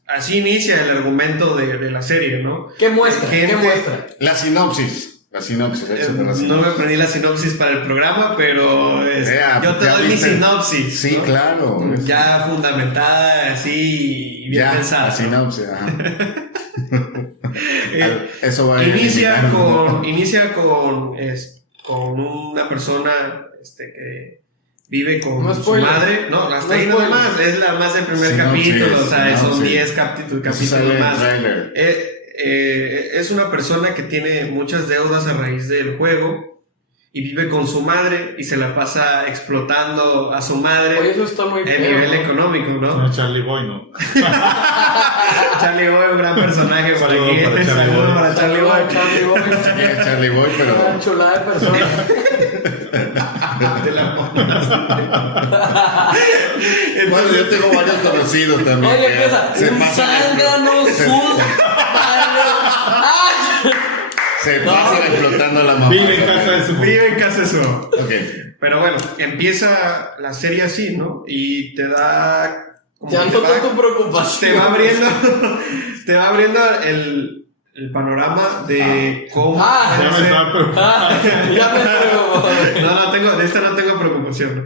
Así inicia el argumento de la serie, ¿no? ¿Qué muestra? ¿Qué Gente- muestra? La sinopsis. Échate la No me sinopsis. aprendí la sinopsis para el programa, pero yo te ya doy mi viste. sinopsis. Sí, ¿no? claro. Ya fundamentada, así y bien Ya, pensada. la sinopsis. Ajá. Eso va a Inicia eliminar. con una persona que vive con No su spoiler. madre. No, hasta No ahí nada spoiler. más. Es la más del primer Sinopsis, capítulo. O sea, son sinopsis. 10 Eso capítulos sale en el más. tráiler. Es una persona que tiene muchas deudas a raíz del juego y vive con su madre y se la pasa explotando a su Oye, madre eso está muy en feo, nivel ¿no? económico, ¿no? No, Charlie Boy, ¿no? Charlie Boy, un gran personaje por Saludo aquí. para Charlie Saludo Boy. para Charlie Boy. Charlie Boy. Sí, es Charlie Boy, Una pero. chulada de persona. Te la pones. Bueno, yo tengo varios conocidos también. Oye, que empieza. se Un pasan- zángano sus. Se pasan explotando a la mamá. Vive en casa de su Vive en casa de su. Ok. Pero bueno, empieza la serie así, ¿no? Y te da. como Ya que no con tu preocupación. te va abriendo el panorama de cómo. Ah, Ya me estaba preocupando. Ya me preocupo. De esta no tengo preocupación. ¿No?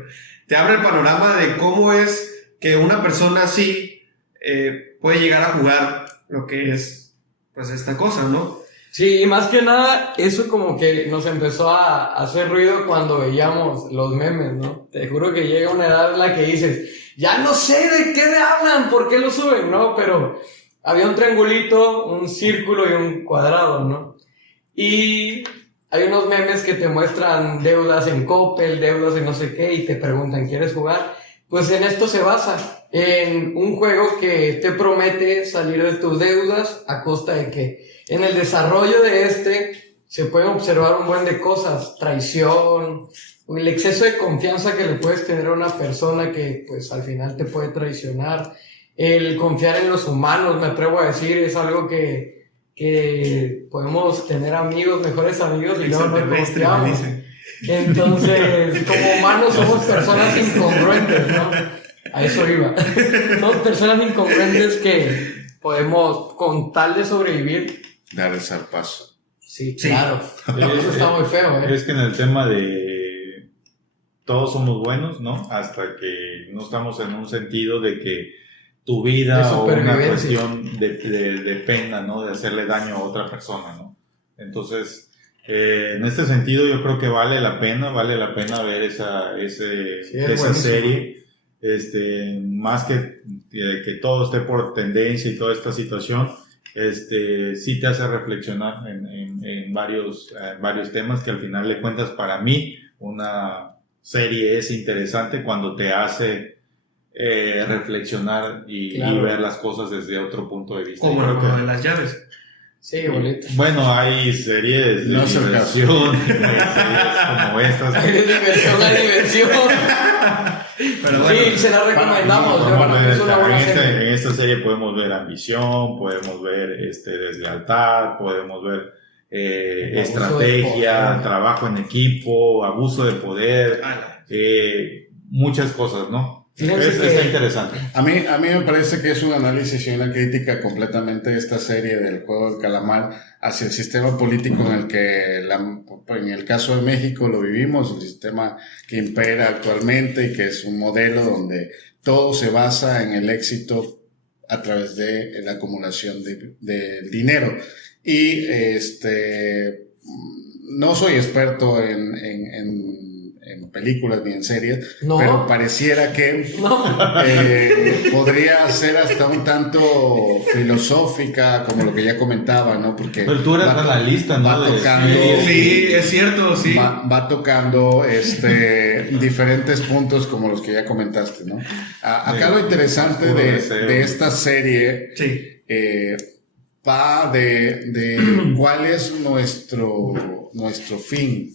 Te abre el panorama de cómo es que una persona así puede llegar a jugar lo que es, pues, esta cosa, ¿no? Sí, y más que nada, eso como que nos empezó a hacer ruido cuando veíamos los memes, ¿no? Te juro que llega una edad en la que dices, ya no sé de qué me hablan, por qué lo suben, ¿no? Pero había un triangulito, un círculo y un cuadrado, ¿no? Y hay unos memes que te muestran deudas en Coppel, deudas en no sé qué, y te preguntan, ¿quieres jugar? Pues en esto se basa, en un juego que te promete salir de tus deudas a costa de que en el desarrollo de se pueden observar un buen de cosas, traición, el exceso de confianza que le puedes tener a una persona que pues al final te puede traicionar, el confiar en los humanos, me atrevo a decir, es algo que podemos tener amigos, mejores amigos y luego no Extraterrestre, me confiamos. dicen. Entonces, como humanos somos personas incongruentes, ¿no? A eso iba. Somos personas incongruentes que podemos, con tal de sobrevivir. Dar el zarpazo. Sí, Sí. claro. Eso está muy feo, ¿eh? Es que en el tema de todos somos buenos, ¿no? Hasta que no estamos en un sentido de que tu De vida o una supervivencia. cuestión de pena, ¿no? De hacerle daño a otra persona, ¿no? Entonces, en este sentido yo creo que vale la pena ver esa es buenísimo. Serie. Más que todo esté por tendencia y toda esta situación, sí te hace reflexionar en varios temas que al final de cuentas para mí una serie es interesante cuando te hace reflexionar y ver las cosas desde otro punto de vista. Como Yo lo creo que- de las llaves. Sí, bonito. bueno, hay series de No es el caso. diversión, hay series como estas. Hay de diversión a diversión. Pero bueno, Sí, se la recomendamos. Podemos yo creo que ver es una buena serie. en esta serie podemos ver ambición, podemos ver deslealtad, podemos ver Abuso de estrategia, poder. trabajo en equipo, abuso de poder, ah, muchas cosas, ¿no? Fíjense que- Está interesante. A mí me parece que es un análisis y una crítica completamente de esta serie del juego del calamar hacia el sistema político en el que, en el caso de México lo vivimos, el sistema que impera actualmente y que es un modelo donde todo se basa en el éxito a través de la acumulación de dinero. Y no soy experto en películas ni en series, No. pero pareciera que No. podría ser hasta un tanto filosófica, como lo que ya comentaba, ¿no? Porque Pero tú eres va to- analista, ¿no? va De tocando, series. Sí, es cierto, sí. va tocando diferentes puntos como los que ya comentaste, ¿no? Acá lo interesante Puro de deseo. esta serie Sí. va de cuál es nuestro fin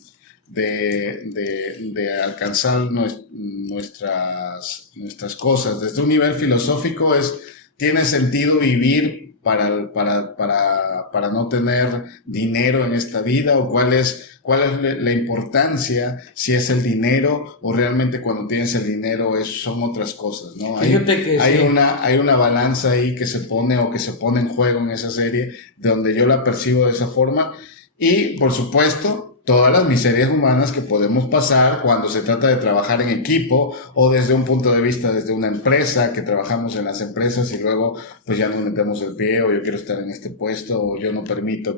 de alcanzar nuestras cosas. Desde un nivel filosófico tiene sentido vivir para no tener dinero en esta vida, o cuál es la importancia, si es el dinero o realmente cuando tienes el dinero son otras cosas, ¿no? Fíjate que hay sí. una balanza ahí que se pone en juego en esa serie, donde yo la percibo de esa forma. Y por supuesto, todas las miserias humanas que podemos pasar cuando se trata de trabajar en equipo, o desde un punto de vista desde una empresa, que trabajamos en las empresas y luego pues ya nos metemos el pie, o yo quiero estar en este puesto, o yo no permito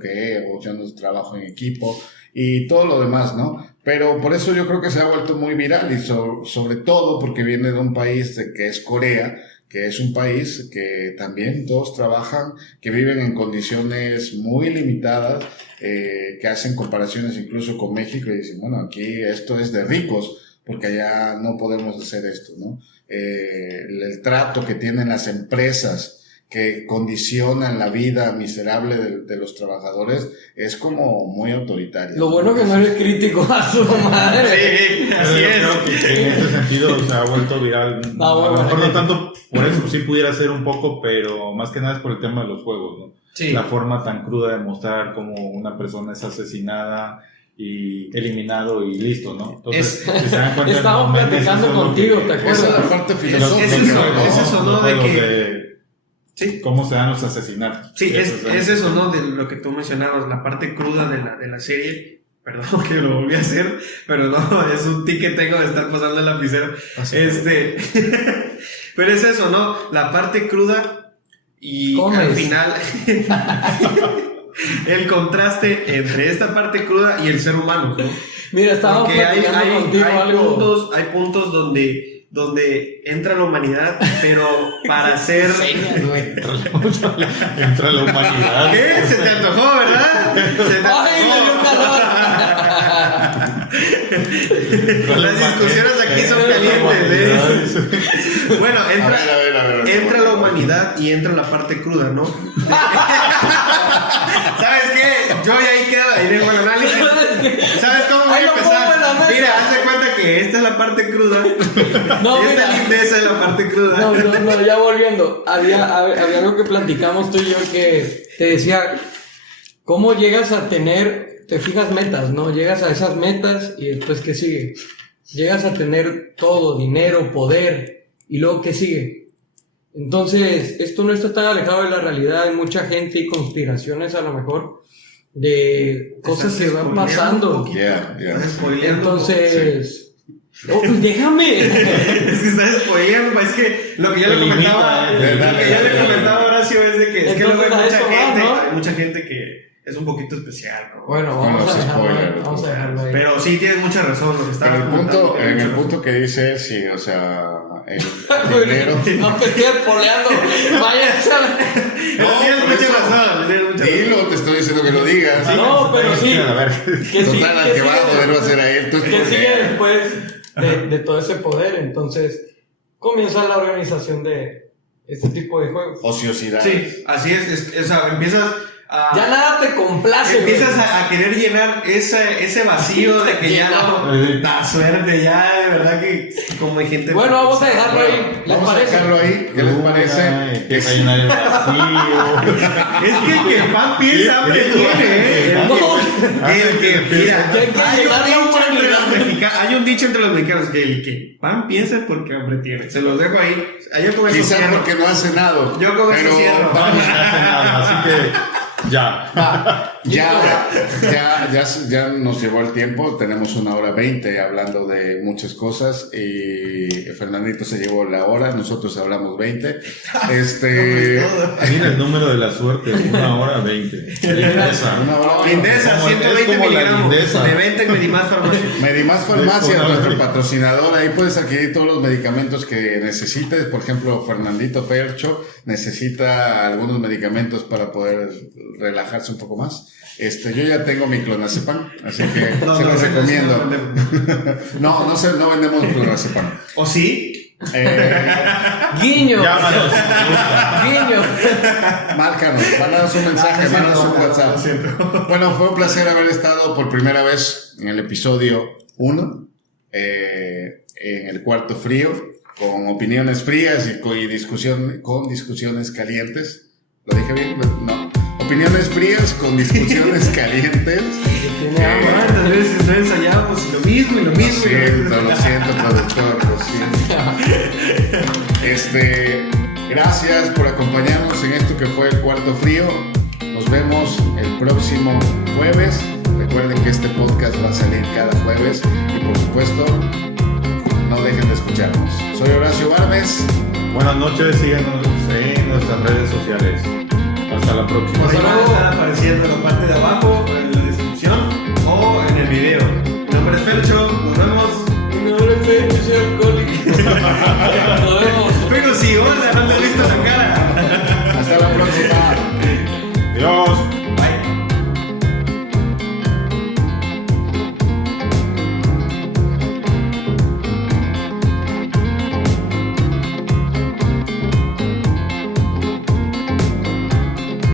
o yo no trabajo en equipo, y todo lo demás, ¿no? Pero por eso yo creo que se ha vuelto muy viral, y sobre todo porque viene de un país que es Corea, que es un país que también todos trabajan, que viven en condiciones muy limitadas, que hacen comparaciones incluso con México y dicen, bueno, aquí esto es de ricos, porque allá no podemos hacer esto, ¿no? El trato que tienen las empresas que condicionan la vida miserable de los trabajadores es como muy autoritario. Lo bueno que no eres crítico a su madre. Sí, Pero así yo es. creo que en ese sentido se ha vuelto viral. Ah, bueno, a lo mejor bueno. no tanto por eso, sí pudiera ser un poco, pero más que nada es por el tema de los juegos, ¿no? Sí. La forma tan cruda de mostrar cómo una persona es asesinada y eliminado y listo, ¿no? Entonces, si se dan cuenta, Estábamos no, platicando eso es lo contigo, que- ¿te acuerdas? Esa es la parte filosófica. es eso, ¿no? De Los que- Sí. cómo se dan los asesinatos. Sí, Eso es eso, ¿no? De lo que tú mencionabas, la parte cruda de la serie. Perdón que lo volví a hacer, pero no, es un tic que tengo de estar pasando el lapicero. Pero es eso, ¿no? La parte cruda y Comes. al final el contraste entre esta parte cruda y el ser humano, ¿no? Mira, estábamos Porque platicando contigo algo. hay puntos donde entra la humanidad, pero para ser... Señas, güey. Entra la humanidad. ¿Qué? ¿Se te antojó, verdad? ¿Se te ¡Ay, me dio calor! Las discusiones aquí son calientes, ¿eh? Bueno, A ver. entra la humanidad y entra la parte cruda, ¿no? ¿Sabes qué? Yo ya ahí quedo, ahí dejo el análisis. ¿Sabes cómo voy Ahí a lo pongo en la empezar? mesa. Mira, haz de cuenta que esta es la parte cruda. No, Esta mira. lindeza es la parte cruda. No, ya volviendo. Había algo que platicamos tú y yo que te decía, ¿cómo llegas a tener, te fijas metas, ¿no? Llegas a esas metas y después, ¿qué sigue? Llegas a tener todo, dinero, poder, y luego, ¿qué sigue? Entonces, esto no está tan alejado de la realidad. Hay mucha gente y conspiraciones a lo mejor de cosas que van pasando. Yeah. Estás spoileando. Entonces, oh, pues déjame. Es que estás spoileando, es que lo que yo Te le comentaba, limita, lo que yo le comentaba a Horacio es de que, es que luego hay Entonces, a mucha eso va, gente, ¿no? hay mucha gente que es un poquito especial, ¿no? Bueno, Con vamos los a dejarlo ahí. spoilers, Vamos a dejarlo ahí. Pero sí tienes mucha razón, lo que estaba En el comentando, punto, tienes mucha razón. que dice, sí, o sea, el Güey, dinero. no te estoy poleando. Váyanse a la... Pero No, tienes por mucha eso, razón, tienes mucha razón. Dilo, te estoy diciendo que lo digas. No, pero sí. A ver. Que sí, Total, al que va a poder va a ser a él. Tú que sigue después de todo ese poder. Entonces, comienza la organización de este tipo de juegos. Ociosidad. Sí, así es, o sea, empiezas a... Ya nada te complace, Empiezas güey. a querer llenar ese vacío de que ya no da suerte, ya de verdad que como hay gente... Bueno, vamos a dejarlo ahí. ¿Les Vamos a parece? dejarlo ahí. ¿Qué les parece? Empieza a llenar el vacío. Es que el que pan piensa, hambre tiene, ¿eh? No. El que, mira, Ya hay que hay llegar a un, la dicho entre los humanidad. hay un dicho entre los mexicanos que el que pan piensa es porque hambre tiene. Se los dejo ahí. Yo con eso Quizás cierro. porque no ha cenado. Yo con eso pero cierro. vamos No hace nada, así que ya. Va. Ya nos llevó el tiempo, tenemos 1:20 hablando de muchas cosas y Fernandito se llevó la hora, nosotros hablamos 20. Mira el número de la suerte, 1:20. Lindesa. Lindesa, Como- 120 es como la miligramos Lindesa. de venta en Medimás Farmacia. Medimás Farmacia, Es nuestro una- patrocinador, ahí puedes adquirir todos los medicamentos que necesites. Por ejemplo, Fernandito Fercho necesita algunos medicamentos para poder relajarse un poco más. Yo ya tengo mi clonazepam, así que se los recomiendo. No vendemos clonazepam. ¿O sí? Guiño. Llámanos. Guiño. Márcanos, mándanos un mensaje, mándanos un WhatsApp. Lo siento. Bueno, fue un placer haber estado por primera vez en el episodio 1, en el Cuarto Frío, con opiniones frías y con discusiones calientes. ¿Lo dije bien? No. Opiniones frías con discusiones calientes. Tiene hambre. ¿Cuántas veces no ensayamos lo mismo y lo mismo? Lo siento, productor, lo siento. Gracias por acompañarnos en esto que fue el Cuarto Frío. Nos vemos el próximo jueves. Recuerden que este podcast va a salir cada jueves y por supuesto no dejen de escucharnos. Soy Horacio Barnes. Buenas noches, síganos en nuestras redes sociales. Hasta la próxima. Por ahí van a estar apareciendo en la parte de abajo, en la descripción o en el video.